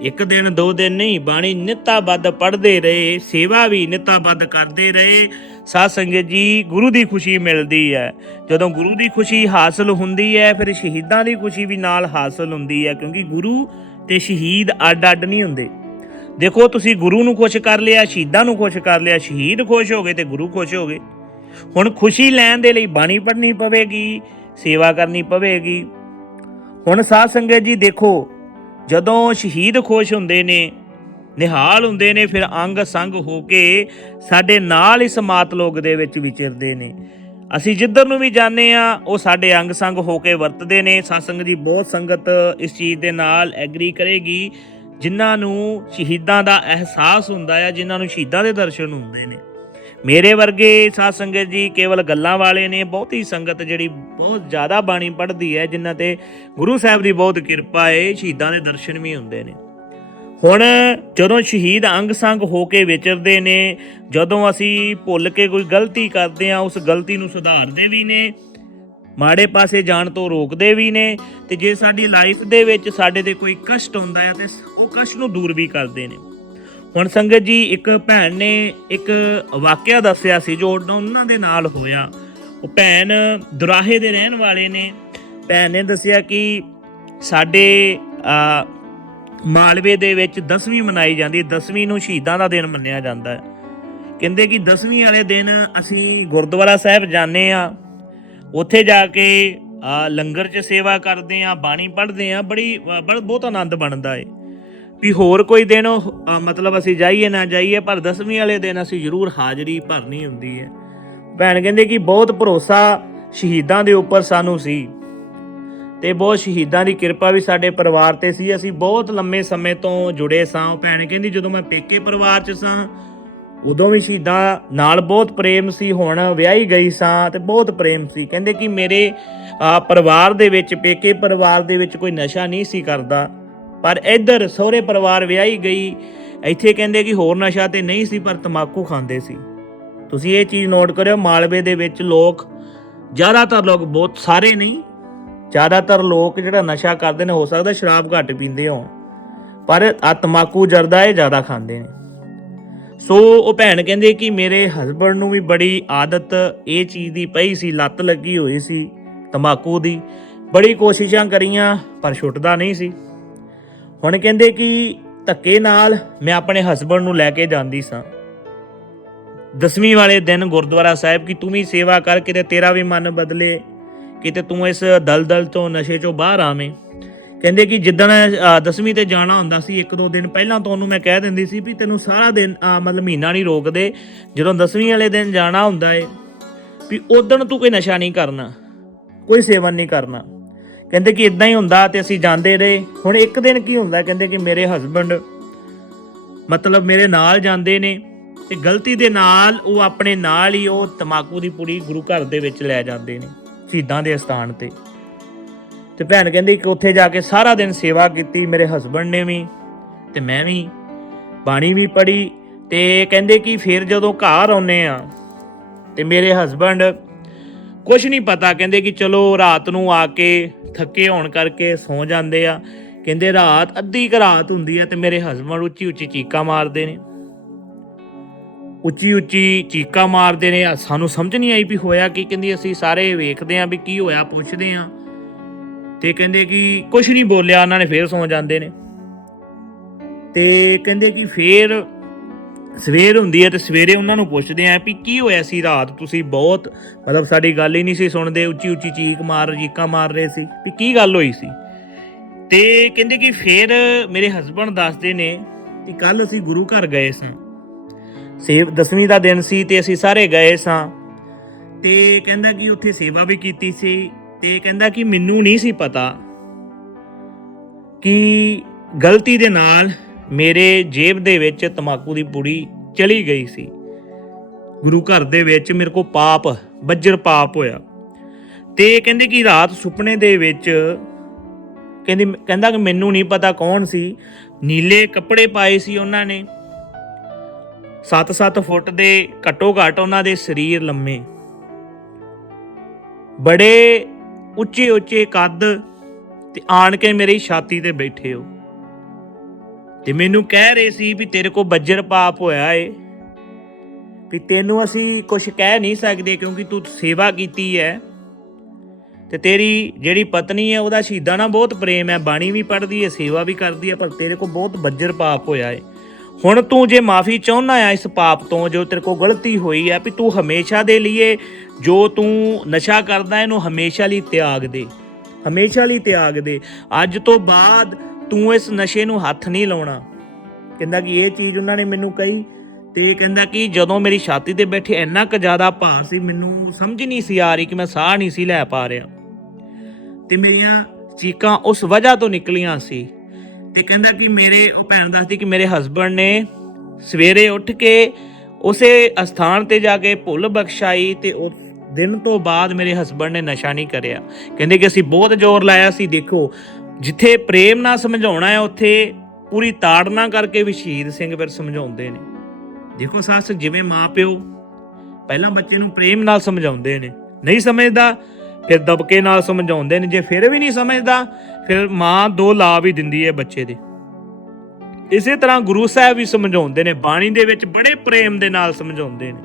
ਇੱਕ ਦਿਨ, ਦੋ ਦਿਨ ਨਹੀਂ, ਬਾਣੀ ਨਿਤਾਬੱਧ ਪੜ੍ਹਦੇ ਰਹੇ, ਸੇਵਾ ਵੀ ਨਿਤਾਬੱਧ ਕਰਦੇ ਰਹੇ। ਸਾਧ ਸੰਗਤ ਜੀ, ਗੁਰੂ ਦੀ ਖੁਸ਼ੀ ਮਿਲਦੀ ਹੈ। ਜਦੋਂ ਗੁਰੂ ਦੀ ਖੁਸ਼ੀ ਹਾਸਲ ਹੁੰਦੀ ਹੈ, ਫਿਰ ਸ਼ਹੀਦਾਂ ਦੀ ਖੁਸ਼ੀ ਵੀ ਨਾਲ ਹਾਸਲ ਹੁੰਦੀ ਹੈ, ਕਿਉਂਕਿ ਗੁਰੂ ਤੇ ਸ਼ਹੀਦ ਅੱਡ-ਅੱਡ ਨਹੀਂ ਹੁੰਦੇ। ਦੇਖੋ, ਤੁਸੀਂ ਗੁਰੂ ਨੂੰ ਖੁਸ਼ ਕਰ ਲਿਆ, ਸ਼ਹੀਦਾਂ ਨੂੰ ਖੁਸ਼ ਕਰ ਲਿਆ, ਸ਼ਹੀਦ ਖੁਸ਼ ਹੋ ਗਏ ਤੇ ਗੁਰੂ ਖੁਸ਼ ਹੋ ਗਏ। ਹੁਣ ਖੁਸ਼ੀ ਲੈਣ ਦੇ ਲਈ ਬਾਣੀ ਪੜ੍ਹਨੀ ਪਵੇਗੀ। ਸੇਵਾ ਕਰਨੀ ਪਵੇਗੀ। ਹੁਣ ਸਾਧ ਸੰਗਤ ਜੀ ਦੇਖੋ, ਜਦੋਂ ਸ਼ਹੀਦ ਖੁਸ਼ ਹੁੰਦੇ ਨੇ, ਨਿਹਾਲ ਹੁੰਦੇ ਨੇ, ਫਿਰ ਅੰਗ ਸੰਗ ਹੋ ਕੇ ਸਾਡੇ ਨਾਲ ਇਸ ਮਾਤ ਲੋਕ ਦੇ ਵਿੱਚ ਵਿਚਰਦੇ ਨੇ। ਅਸੀਂ ਜਿੱਧਰ ਨੂੰ ਵੀ ਜਾਂਦੇ ਆ, ਉਹ ਸਾਡੇ ਅੰਗ ਸੰਗ ਹੋ ਕੇ ਵਰਤਦੇ ਨੇ। ਸਾਧ ਸੰਗਤ ਜੀ ਬਹੁਤ ਸੰਗਤ ਇਸ ਚੀਜ਼ ਦੇ ਨਾਲ ਐਗਰੀ ਕਰੇਗੀ, ਜਿਨ੍ਹਾਂ ਨੂੰ ਸ਼ਹੀਦਾਂ ਦਾ ਅਹਿਸਾਸ ਹੁੰਦਾ ਆ, ਜਿਨ੍ਹਾਂ ਨੂੰ ਸ਼ਹੀਦਾਂ ਦੇ ਦਰਸ਼ਨ ਹੁੰਦੇ ਨੇ। ਮੇਰੇ ਵਰਗੇ ਸਾਧ ਸੰਗਤ ਜੀ ਕੇਵਲ ਗੱਲਾਂ ਵਾਲੇ ਨੇ, ਬਹੁਤੀ ਸੰਗਤ ਜਿਹੜੀ ਬਹੁਤ ਜ਼ਿਆਦਾ ਬਾਣੀ ਪੜ੍ਹਦੀ ਹੈ, ਜਿਨ੍ਹਾਂ ਤੇ ਗੁਰੂ ਸਾਹਿਬ ਦੀ ਬਹੁਤ ਕਿਰਪਾ ਹੈ ਸ਼ਹੀਦਾਂ ਦੇ ਦਰਸ਼ਨ ਵੀ ਹੁੰਦੇ ਨੇ। ਹੁਣ ਜਦੋਂ ਸ਼ਹੀਦ ਅੰਗ ਸੰਗ ਹੋ ਕੇ ਵਿਚਰਦੇ ਨੇ, ਜਦੋਂ ਅਸੀਂ ਭੁੱਲ ਕੇ ਕੋਈ ਗਲਤੀ ਕਰਦੇ ਆ ਉਸ ਗਲਤੀ ਨੂੰ ਸੁਧਾਰਦੇ ਵੀ ਨੇ, ਮਾੜੇ ਪਾਸੇ ਜਾਣ ਤੋਂ ਰੋਕਦੇ ਵੀ ਨੇ, ਤੇ ਜੇ ਸਾਡੀ ਲਾਈਫ ਦੇ ਵਿੱਚ ਸਾਡੇ ਤੇ ਕੋਈ ਕਸ਼ਟ ਹੁੰਦਾ ਹੈ, ਤੇ ਉਹ ਕਸ਼ਟ ਨੂੰ ਦੂਰ ਵੀ ਕਰਦੇ ਨੇ। ਹੁਣ ਸੰਗਤ ਜੀ, ਇੱਕ ਭੈਣ ਨੇ ਇੱਕ ਵਾਕਿਆ ਦੱਸਿਆ ਸੀ ਜੋ ਉਹਨਾਂ ਦੇ ਨਾਲ ਹੋਇਆ। ਉਹ ਭੈਣ ਦੁਰਾਹੇ ਦੇ ਰਹਿਣ ਵਾਲੇ ਨੇ। ਭੈਣ ਨੇ ਦੱਸਿਆ ਕਿ ਸਾਡੇ ਮਾਲਵੇ ਦੇ ਵਿੱਚ 10ਵੀਂ ਮਨਾਈ ਜਾਂਦੀ ਹੈ 10ਵੀਂ ਨੂੰ ਸ਼ਹੀਦਾਂ ਦਾ ਦਿਨ ਮੰਨਿਆ ਜਾਂਦਾ ਹੈ। ਕਹਿੰਦੇ ਕਿ 10ਵੀਂ ਵਾਲੇ ਦਿਨ ਅਸੀਂ ਗੁਰਦੁਆਰਾ ਸਾਹਿਬ ਜਾਂਦੇ ਆ ਉੱਥੇ ਜਾ ਕੇ ਲੰਗਰ 'ਚ ਸੇਵਾ ਕਰਦੇ ਆ ਬਾਣੀ ਪੜ੍ਹਦੇ ਆ ਬੜੀ ਬੜਾ, ਬਹੁਤ ਆਨੰਦ ਬਣਦਾ ਏ ਵੀ ਹੋਰ ਕੋਈ ਦਿਨ ਉਹ, ਮਤਲਬ ਅਸੀਂ ਜਾਈਏ ਨਾ ਜਾਈਏ ਪਰ 10ਵੀਂ ਵਾਲੇ ਦਿਨ ਅਸੀਂ ਜ਼ਰੂਰ ਹਾਜ਼ਰੀ ਭਰਨੀ ਹੁੰਦੀ ਹੈ। ਭੈਣ ਕਹਿੰਦੇ ਕਿ ਬਹੁਤ ਭਰੋਸਾ ਸ਼ਹੀਦਾਂ ਦੇ ਉੱਪਰ ਸਾਨੂੰ ਸੀ ਤੇ ਬਹੁਤ ਸ਼ਹੀਦਾਂ ਦੀ ਕਿਰਪਾ ਵੀ ਸਾਡੇ ਪਰਿਵਾਰ ਤੇ ਸੀ। ਅਸੀਂ ਬਹੁਤ ਲੰਮੇ ਸਮੇਂ ਤੋਂ ਜੁੜੇ ਸਾਂ। ਉਹ ਭੈਣ ਕਹਿੰਦੀ ਜਦੋਂ ਮੈਂ ਪੇਕੇ ਪਰਿਵਾਰ 'ਚ ਸਾਂ ਉਦੋਂ ਵੀ ਸ਼ਹੀਦਾਂ ਨਾਲ ਬਹੁਤ ਪ੍ਰੇਮ ਸੀ ਹੁਣ ਵਿਆਹੀ ਗਈ ਸਾਂ ਤੇ ਬਹੁਤ ਪ੍ਰੇਮ ਸੀ। ਕਹਿੰਦੇ ਕਿ ਮੇਰੇ ਪਰਿਵਾਰ ਦੇ ਵਿੱਚ ਪੇਕੇ ਪਰਿਵਾਰ ਦੇ ਵਿੱਚ ਕੋਈ ਨਸ਼ਾ ਨਹੀਂ ਸੀ ਕਰਦਾ। ਪਰ ਇੱਧਰ ਸਹੁਰੇ ਪਰਿਵਾਰ ਵਿਆਹੀ ਗਈ, ਇੱਥੇ ਕਹਿੰਦੇ ਕਿ ਹੋਰ ਨਸ਼ਾ ਤੇ ਨਹੀਂ ਸੀ, ਪਰ ਤਮਾਕੂ ਖਾਂਦੇ ਸੀ। ਤੁਸੀਂ ਇਹ ਚੀਜ਼ ਨੋਟ ਕਰਿਓ, ਮਾਲਵੇ ਦੇ ਵਿੱਚ ਲੋਕ, ਜ਼ਿਆਦਾਤਰ ਲੋਕ ਬਹੁਤ ਸਾਰੇ ਨਹੀਂ, ਜ਼ਿਆਦਾਤਰ ਲੋਕ ਜਿਹੜਾ ਨਸ਼ਾ ਕਰਦੇ ਨੇ, ਹੋ ਸਕਦਾ ਸ਼ਰਾਬ ਘੱਟ ਪੀਂਦੇ ਹੋਣ, ਪਰ ਆ ਤਮਾਕੂ ਜਰਦਾ ਇਹ ਜ਼ਿਆਦਾ ਖਾਂਦੇ ਨੇ। ਸੋ ਉਹ ਭੈਣ ਕਹਿੰਦੇ ਕਿ ਮੇਰੇ ਹਸਬੰਡ ਨੂੰ ਵੀ ਬੜੀ ਆਦਤ, ਇਹ ਚੀਜ਼ ਦੀ ਪਈ ਸੀ, ਲੱਤ ਲੱਗੀ ਹੋਈ ਸੀ ਤੰਬਾਕੂ ਦੀ, ਬੜੀ ਕੋਸ਼ਿਸ਼ਾਂ ਕਰੀਆਂ, ਪਰ ਛੁੱਟਦਾ ਨਹੀਂ ਸੀ। ਹੁਣ ਕਹਿੰਦੇ ਕਿ ਧੱਕੇ ਨਾਲ ਮੈਂ ਆਪਣੇ ਹਸਬੰਡ ਨੂੰ ਲੈ ਕੇ ਜਾਂਦੀ ਸਾਂ। ਦਸਵੀਂ ਵਾਲੇ ਦਿਨ ਗੁਰਦੁਆਰਾ ਸਾਹਿਬ ਕਿ ਤੂੰ ਵੀ ਸੇਵਾ ਕਰ, ਕਿਤੇ ਤੇਰਾ ਵੀ ਮਨ ਬਦਲੇ, ਕਿਤੇ ਤੂੰ ਇਸ ਦਲਦਲ ਤੋਂ ਨਸ਼ੇ ਚੋਂ ਬਾਹਰ ਆਵੇਂ। ਕਹਿੰਦੇ ਕਿ ਜਿੱਦਣ ਦਸਵੀਂ ਤੇ ਜਾਣਾ ਹੁੰਦਾ ਸੀ, ਇੱਕ ਦੋ ਦਿਨ ਪਹਿਲਾਂ ਤੋਂ ਉਹਨੂੰ ਮੈਂ ਕਹਿ ਦਿੰਦੀ ਸੀ ਵੀ ਤੈਨੂੰ ਸਾਰਾ ਦਿਨ ਮਤਲਬ ਮਹੀਨਾ ਨਹੀਂ ਰੋਕਦੇ, ਜਦੋਂ ਦਸਵੀਂ ਵਾਲੇ ਦਿਨ ਜਾਣਾ ਹੁੰਦਾ ਏ, ਵੀ ਉਦੋਂ ਤੂੰ ਕੋਈ ਨਸ਼ਾ ਨਹੀਂ ਕਰਨਾ, ਕੋਈ ਸੇਵਨ ਨਹੀਂ ਕਰਨਾ। ਕਹਿੰਦੇ ਕਿ ਇਦਾਂ ਹੀ ਹੁੰਦਾ ਤੇ ਅਸੀਂ ਜਾਂਦੇ ਰਹੇ। ਹੁਣ ਇੱਕ ਦਿਨ ਕੀ ਹੁੰਦਾ, ਕਹਿੰਦੇ ਕਿ ਮੇਰੇ ਹਸਬੰਡ ਮਤਲਬ ਮੇਰੇ ਨਾਲ ਜਾਂਦੇ ਨੇ ਤੇ ਗਲਤੀ ਦੇ ਨਾਲ ਉਹ ਆਪਣੇ ਨਾਲ ਹੀ ਉਹ ਤਮਾਕੂ ਦੀ ਪੁੜੀ ਗੁਰੂ ਘਰ ਦੇ ਵਿੱਚ ਲੈ ਜਾਂਦੇ ਨੇ, ਸ਼ਹੀਦਾਂ ਦੇ ਸਥਾਨ ਤੇ। ਤੇ ਭੈਣ ਕਹਿੰਦੀ ਕਿ ਉੱਥੇ ਜਾ ਕੇ ਸਾਰਾ ਦਿਨ ਸੇਵਾ ਕੀਤੀ, ਮੇਰੇ ਹਸਬੰਡ ਨੇ ਵੀ ਤੇ ਮੈਂ ਵੀ, ਬਾਣੀ ਵੀ ਪੜ੍ਹੀ ਤੇ ਕਹਿੰਦੇ ਕਿ ਫਿਰ ਜਦੋਂ ਘਰ ਆਉਨੇ ਆ ਤੇ ਮੇਰੇ ਹਸਬੰਡ ਕੁਝ ਨਹੀਂ ਪਤਾ। ਕਹਿੰਦੇ ਕਿ ਚਲੋ ਰਾਤ ਨੂੰ ਆ ਕੇ ਥੱਕੇ ਹੋਣ ਕਰਕੇ ਸੌ ਜਾਂਦੇ ਆ। ਕਹਿੰਦੇ ਰਾਤ, ਅੱਧੀ ਕੁ ਰਾਤ ਹੁੰਦੀ ਆ ਤੇ ਮੇਰੇ ਹਸਬੰਡ ਉੱਚੀ ਉੱਚੀ ਚੀਕਾਂ ਮਾਰਦੇ ਨੇ। ਉੱਚੀ ਉੱਚੀ ਚੀਕਾਂ ਮਾਰਦੇ ਨੇ। ਸਾਨੂੰ ਸਮਝ ਨਹੀਂ ਆਈ ਵੀ ਹੋਇਆ ਕੀ। ਕਹਿੰਦੀ ਅਸੀਂ ਸਾਰੇ ਵੇਖਦੇ ਆਂ ਵੀ ਕੀ ਹੋਇਆ, ਪੁੱਛਦੇ ਆਂ ਤੇ ਕਹਿੰਦੇ ਕਿ ਕੁਝ ਨਹੀਂ ਬੋਲਿਆ, ਉਹਨਾਂ ਨੇ ਫੇਰ ਸੌ ਜਾਂਦੇ ਨੇ। ਤੇ ਕਹਿੰਦੇ ਕਿ ਫੇਰ ਸਵੇਰ ਹੁੰਦੀ ਹੈ ਤੇ ਸਵੇਰੇ ਉਹਨਾਂ ਨੂੰ ਪੁੱਛਦੇ ਆਂ ਵੀ ਕੀ ਹੋਇਆ ਸੀ ਰਾਤ? ਤੁਸੀਂ ਬਹੁਤ ਮਤਲਬ ਸਾਡੀ ਗੱਲ ਹੀ ਨਹੀਂ ਸੀ ਸੁਣਦੇ, ਉੱਚੀ ਉੱਚੀ ਚੀਕ ਮਾਰ ਚੀਕਾਂ ਮਾਰ ਰਹੇ ਸੀ। ਵੀ ਕੀ ਗੱਲ ਹੋਈ ਸੀ? ਤੇ ਕਹਿੰਦੇ ਕਿ ਫੇਰ ਮੇਰੇ ਹਸਬੰਡ ਦੱਸਦੇ ਨੇ ਕਿ ਕੱਲ ਅਸੀਂ ਗੁਰੂ ਘਰ ਗਏ ਸਾਂ। ਸੇਵ, ਦਸਵੀਂ ਦਾ ਦਿਨ ਸੀ ਤੇ ਅਸੀਂ ਸਾਰੇ ਗਏ ਸਾਂ। ਤੇ ਕਹਿੰਦਾ ਕਿ ਉੱਥੇ ਸੇਵਾ ਵੀ ਕੀਤੀ ਸੀ। ਤੇ ਕਹਿੰਦਾ ਕਿ ਮੈਨੂੰ ਨਹੀਂ ਸੀ ਪਤਾ ਕਿ ਗਲਤੀ ਦੇ ਨਾਲ ਮੇਰੇ ਜੇਬ ਦੇ ਵਿੱਚ ਤਮਾਕੂ ਦੀ ਪੁੜੀ ਚਲੀ ਗਈ ਸੀ। ਗੁਰੂ ਘਰ ਦੇ ਵਿੱਚ ਮੇਰੇ ਕੋ ਪਾਪ, ਬੱਜਰ ਪਾਪ ਹੋਇਆ। ਤੇ ਕਹਿੰਦੇ ਕਿ ਰਾਤ ਸੁਪਨੇ ਦੇ ਵਿੱਚ ਕਹਿੰਦੀ, ਕਹਿੰਦਾ ਕਿ ਮੈਨੂੰ ਨਹੀਂ ਪਤਾ ਕੌਣ ਸੀ। ਨੀਲੇ ਕੱਪੜੇ ਪਾਏ ਸੀ ਉਹਨਾਂ ਨੇ। 7-7 ਫੁੱਟ ਦੇ ਘੱਟੋ ਘੱਟ ਉਹਨਾਂ ਦੇ ਸਰੀਰ ਲੰਮੇ। ਬੜੇ ਉੱਚੇ ਉੱਚੇ ਕੱਦ ਤੇ ਆਣ ਕੇ ਮੇਰੀ ਛਾਤੀ ਤੇ ਬੈਠੇ ਹੋ। ਤੇ ਮੈਨੂੰ ਕਹਿ ਰਹੇ ਸੀ ਵੀ ਤੇਰੇ ਕੋ ਬੱਜਰ ਪਾਪ ਹੋਇਆ ਏ। ਵੀ ਤੈਨੂੰ ਅਸੀਂ ਕੁਝ ਕਹਿ ਨਹੀਂ ਸਕਦੇ ਕਿਉਂਕਿ ਤੂੰ ਸੇਵਾ ਕੀਤੀ ਹੈ ਤੇ ਤੇਰੀ ਜਿਹੜੀ ਪਤਨੀ ਹੈ ਉਹਦਾ ਸ਼ਹੀਦਾਂ ਨਾਲ ਬਹੁਤ ਪ੍ਰੇਮ ਹੈ ਬਾਣੀ ਵੀ ਪੜ੍ਹਦੀ ਹੈ ਸੇਵਾ ਵੀ ਕਰਦੀ ਹੈ ਪਰ ਤੇਰੇ ਕੋ ਬਹੁਤ ਬੱਜਰ ਪਾਪ ਹੋਇਆ ਏ। ਹੁਣ ਤੂੰ ਜੇ ਮਾਫੀ ਚਾਹੁੰਦਾ ਆ ਇਸ ਪਾਪ ਤੋਂ, ਜੋ ਤੇਰੇ ਕੋ ਗਲਤੀ ਹੋਈ ਹੈ ਵੀ ਤੂੰ ਹਮੇਸ਼ਾ ਦੇ ਲਈ ਜੋ ਤੂੰ ਨਸ਼ਾ ਕਰਦਾ, ਇਹਨੂੰ ਹਮੇਸ਼ਾ ਲਈ ਤਿਆਗ ਦੇ। ਹਮੇਸ਼ਾ ਲਈ ਤਿਆਗ ਦੇ। ਅੱਜ ਤੋਂ ਬਾਅਦ ਤੂੰ ਇਸ ਨਸ਼ੇ ਨੂੰ ਹੱਥ ਨਹੀਂ ਲਾਉਣਾ। ਕਹਿੰਦਾ ਕਿ ਇਹ ਚੀਜ਼ ਉਹਨਾਂ ਨੇ ਮੈਨੂੰ ਕਹੀ ਤੇ ਕਹਿੰਦਾ ਕਿ ਜਦੋਂ ਮੇਰੀ ਛਾਤੀ ਤੇ ਬੈਠੇ ਇੰਨਾ ਕੁ ਜ਼ਿਆਦਾ ਭਾਰ ਸੀ, ਮੈਨੂੰ ਸਮਝ ਨਹੀਂ ਸੀ ਆ ਰਹੀ ਕਿ ਮੈਂ ਸਾਹ ਨਹੀਂ ਸੀ ਲੈ ਪਾ ਰਿਹਾ। ਤੇ ਮੇਰੀਆਂ ਚੀਕਾਂ ਉਸ ਵਜ੍ਹਾ ਤੋਂ ਨਿਕਲੀਆਂ ਸੀ ਤੇ ਕਹਿੰਦਾ ਕਿ ਮੇਰੇ, ਉਹ ਭੈਣ ਦੱਸਦੀ ਕਿ ਮੇਰੇ ਹਸਬੰਡ ਨੇ ਸਵੇਰੇ ਉੱਠ ਕੇ ਉਸੇ ਅਸਥਾਨ ਤੇ ਜਾ ਕੇ ਭੁੱਲ ਬਖਸ਼ਾਈ ਤੇ ਉਸ ਦਿਨ ਤੋਂ ਬਾਅਦ ਮੇਰੇ ਹਸਬੰਡ ਨੇ ਨਸ਼ਾ ਨਹੀਂ ਕਰਿਆ। ਕਹਿੰਦੇ ਕਿ ਅਸੀਂ ਬਹੁਤ ਜ਼ੋਰ ਲਾਇਆ ਸੀ, ਦੇਖੋ ਜਿੱਥੇ ਪ੍ਰੇਮ ਨਾਲ ਸਮਝਾਉਣਾ ਹੈ, ਉੱਥੇ ਪੂਰੀ ਤਾੜਨਾ ਕਰਕੇ ਵੀ ਸ਼ਹੀਦ ਸਿੰਘ ਫਿਰ ਸਮਝਾਉਂਦੇ ਨੇ। ਦੇਖੋ ਸੱਸ, ਜਿਵੇਂ ਮਾਪਿਓ ਪਹਿਲਾਂ ਬੱਚੇ ਨੂੰ ਪ੍ਰੇਮ ਨਾਲ ਸਮਝਾਉਂਦੇ ਨੇ, ਨਹੀਂ ਸਮਝਦਾ, ਫਿਰ ਦਬਕੇ ਨਾਲ ਸਮਝਾਉਂਦੇ ਨੇ, ਜੇ ਫਿਰ ਵੀ ਨਹੀਂ ਸਮਝਦਾ, ਫਿਰ ਮਾਂ ਦੋ ਲਾ ਵੀ ਦਿੰਦੀ ਹੈ ਬੱਚੇ ਦੇ। ਇਸੇ ਤਰ੍ਹਾਂ ਗੁਰੂ ਸਾਹਿਬ ਵੀ ਸਮਝਾਉਂਦੇ ਨੇ, ਬਾਣੀ ਦੇ ਵਿੱਚ ਬੜੇ ਪ੍ਰੇਮ ਦੇ ਨਾਲ ਸਮਝਾਉਂਦੇ ਨੇ।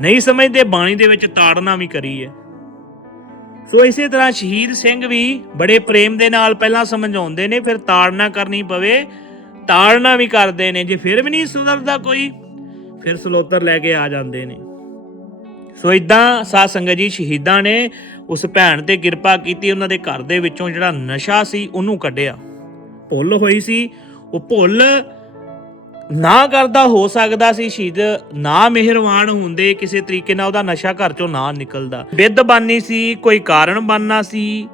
ਨਹੀਂ ਸਮਝਦੇ, ਬਾਣੀ ਦੇ ਵਿੱਚ ਤਾੜਨਾ ਵੀ ਕਰੀ ਹੈ। ਸੋ ਇਸੇ ਤਰ੍ਹਾਂ ਸ਼ਹੀਦ ਸਿੰਘ ਵੀ ਬੜੇ ਪ੍ਰੇਮ ਦੇ ਨਾਲ ਪਹਿਲਾਂ ਸਮਝਾਉਂਦੇ ਨੇ, ਫਿਰ ਤਾੜਨਾ ਕਰਨੀ ਪਵੇ, ਤਾੜਨਾ ਵੀ ਕਰਦੇ ਨੇ, ਜੇ ਫਿਰ ਵੀ ਨਹੀਂ ਸੁਧਰਦਾ ਕੋਈ, ਫਿਰ ਸਲੋਤਰ ਲੈ ਕੇ ਆ ਜਾਂਦੇ ਨੇ। ਸੋ ਇਦਾਂ ਸਾਧ ਸੰਗਤ ਜੀ ਸ਼ਹੀਦਾਂ ਨੇ ਉਸ ਭੈਣ ਤੇ ਕਿਰਪਾ ਕੀਤੀ, ਉਹਨਾਂ ਦੇ ਘਰ ਦੇ ਵਿੱਚੋਂ ਜਿਹੜਾ ਨਸ਼ਾ ਸੀ ਉਹਨੂੰ ਕੱਢਿਆ। ਭੁੱਲ ਹੋਈ ਸੀ, ਉਹ ਭੁੱਲ ਨਾ ਕਰਦਾ ਹੋ ਸਕਦਾ ਸੀ ਸ਼ਹੀਦ, ਨਾ ਮਿਹਰਬਾਨ ਹੁੰਦੇ ਕਿਸੇ ਤਰੀਕੇ ਨਾਲ ਉਹਦਾ ਨਸ਼ਾ ਘਰ ਚੋਂ ਨਾ ਨਿਕਲਦਾ। ਵਿਦ ਬਾਨੀ ਸੀ, ਕੋਈ ਕਾਰਨ ਬਣਨਾ ਸੀ,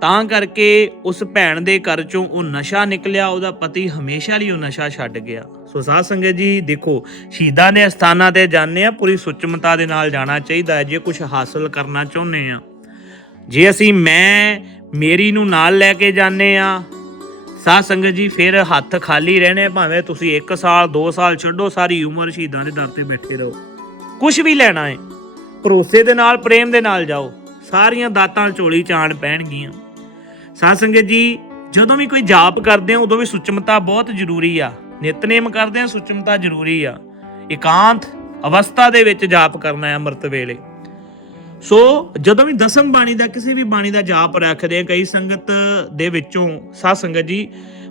ਤਾਂ ਕਰਕੇ ਉਸ ਭੈਣ ਦੇ ਘਰ ਚੋਂ ਉਹ ਨਸ਼ਾ ਨਿਕਲਿਆ, ਉਹਦਾ ਪਤੀ ਹਮੇਸ਼ਾ ਲਈ ਉਹ ਨਸ਼ਾ ਛੱਡ ਗਿਆ। ਸੋ ਸਾਧ ਸੰਗਤ ਜੀ, ਦੇਖੋ, ਸ਼ਹੀਦਾਂ ਦੇ ਸਥਾਨਾਂ ਤੇ ਜਾਂਦੇ ਆ ਪੂਰੀ ਸੁਚਮਤਾ ਦੇ ਨਾਲ ਜਾਣਾ ਚਾਹੀਦਾ ਹੈ, ਜੇ ਕੁਝ ਹਾਸਲ ਕਰਨਾ ਚਾਹੁੰਦੇ ਆ ਜੇ ਅਸੀਂ ਮੈਂ, ਮੇਰੀ ਨੂੰ ਨਾਲ ਲੈ ਕੇ ਜਾਂਦੇ ਆ ਸਾਧ ਸੰਗਤ ਜੀ, ਫਿਰ ਹੱਥ ਖਾਲੀ ਰਹਿਣੇ ਭਾਵੇਂ ਤੁਸੀਂ 1 ਸਾਲ 2 ਸਾਲ ਛੱਡੋ, ਸਾਰੀ ਉਮਰ ਸ਼ਹੀਦਾਂ ਦੇ ਦਰ ਤੇ ਬੈਠੇ ਰਹੋ। ਕੁਝ ਵੀ ਲੈਣਾ ਹੈ ਭਰੋਸੇ ਦੇ ਨਾਲ, ਪ੍ਰੇਮ ਦੇ ਨਾਲ ਜਾਓ। ਸਾਰੀਆਂ ਦਾਤਾਂ ਝੋਲੀ ਚਾਣ ਪੈਣਗੀਆਂ। ਸਾਧ ਸੰਗਤ ਜੀ, ਜਦੋਂ ਵੀ ਕੋਈ ਜਾਪ ਕਰਦੇ ਆ, ਉਦੋਂ ਵੀ ਸੁਚਮਤਾ ਬਹੁਤ ਜ਼ਰੂਰੀ ਆ। ਨਿਤਨੇਮ ਕਰਦੇ ਆ, ਸੁਚਮਤਾ ਜ਼ਰੂਰੀ ਆ। ਇਕਾਂਤ ਅਵਸਥਾ ਦੇ ਵਿੱਚ ਜਾਪ ਕਰਨਾ ਹੈ ਅੰਮ੍ਰਿਤ ਵੇਲੇ। ਸੋ ਜਦੋਂ ਵੀ ਦਸਮ ਬਾਣੀ ਦਾ ਕਿਸੇ ਵੀ ਬਾਣੀ ਦਾ ਜਾਪ ਰੱਖਦੇ ਆ, ਕਈ ਸੰਗਤ ਦੇ ਵਿੱਚੋਂ ਸਾਧ ਸੰਗਤ ਜੀ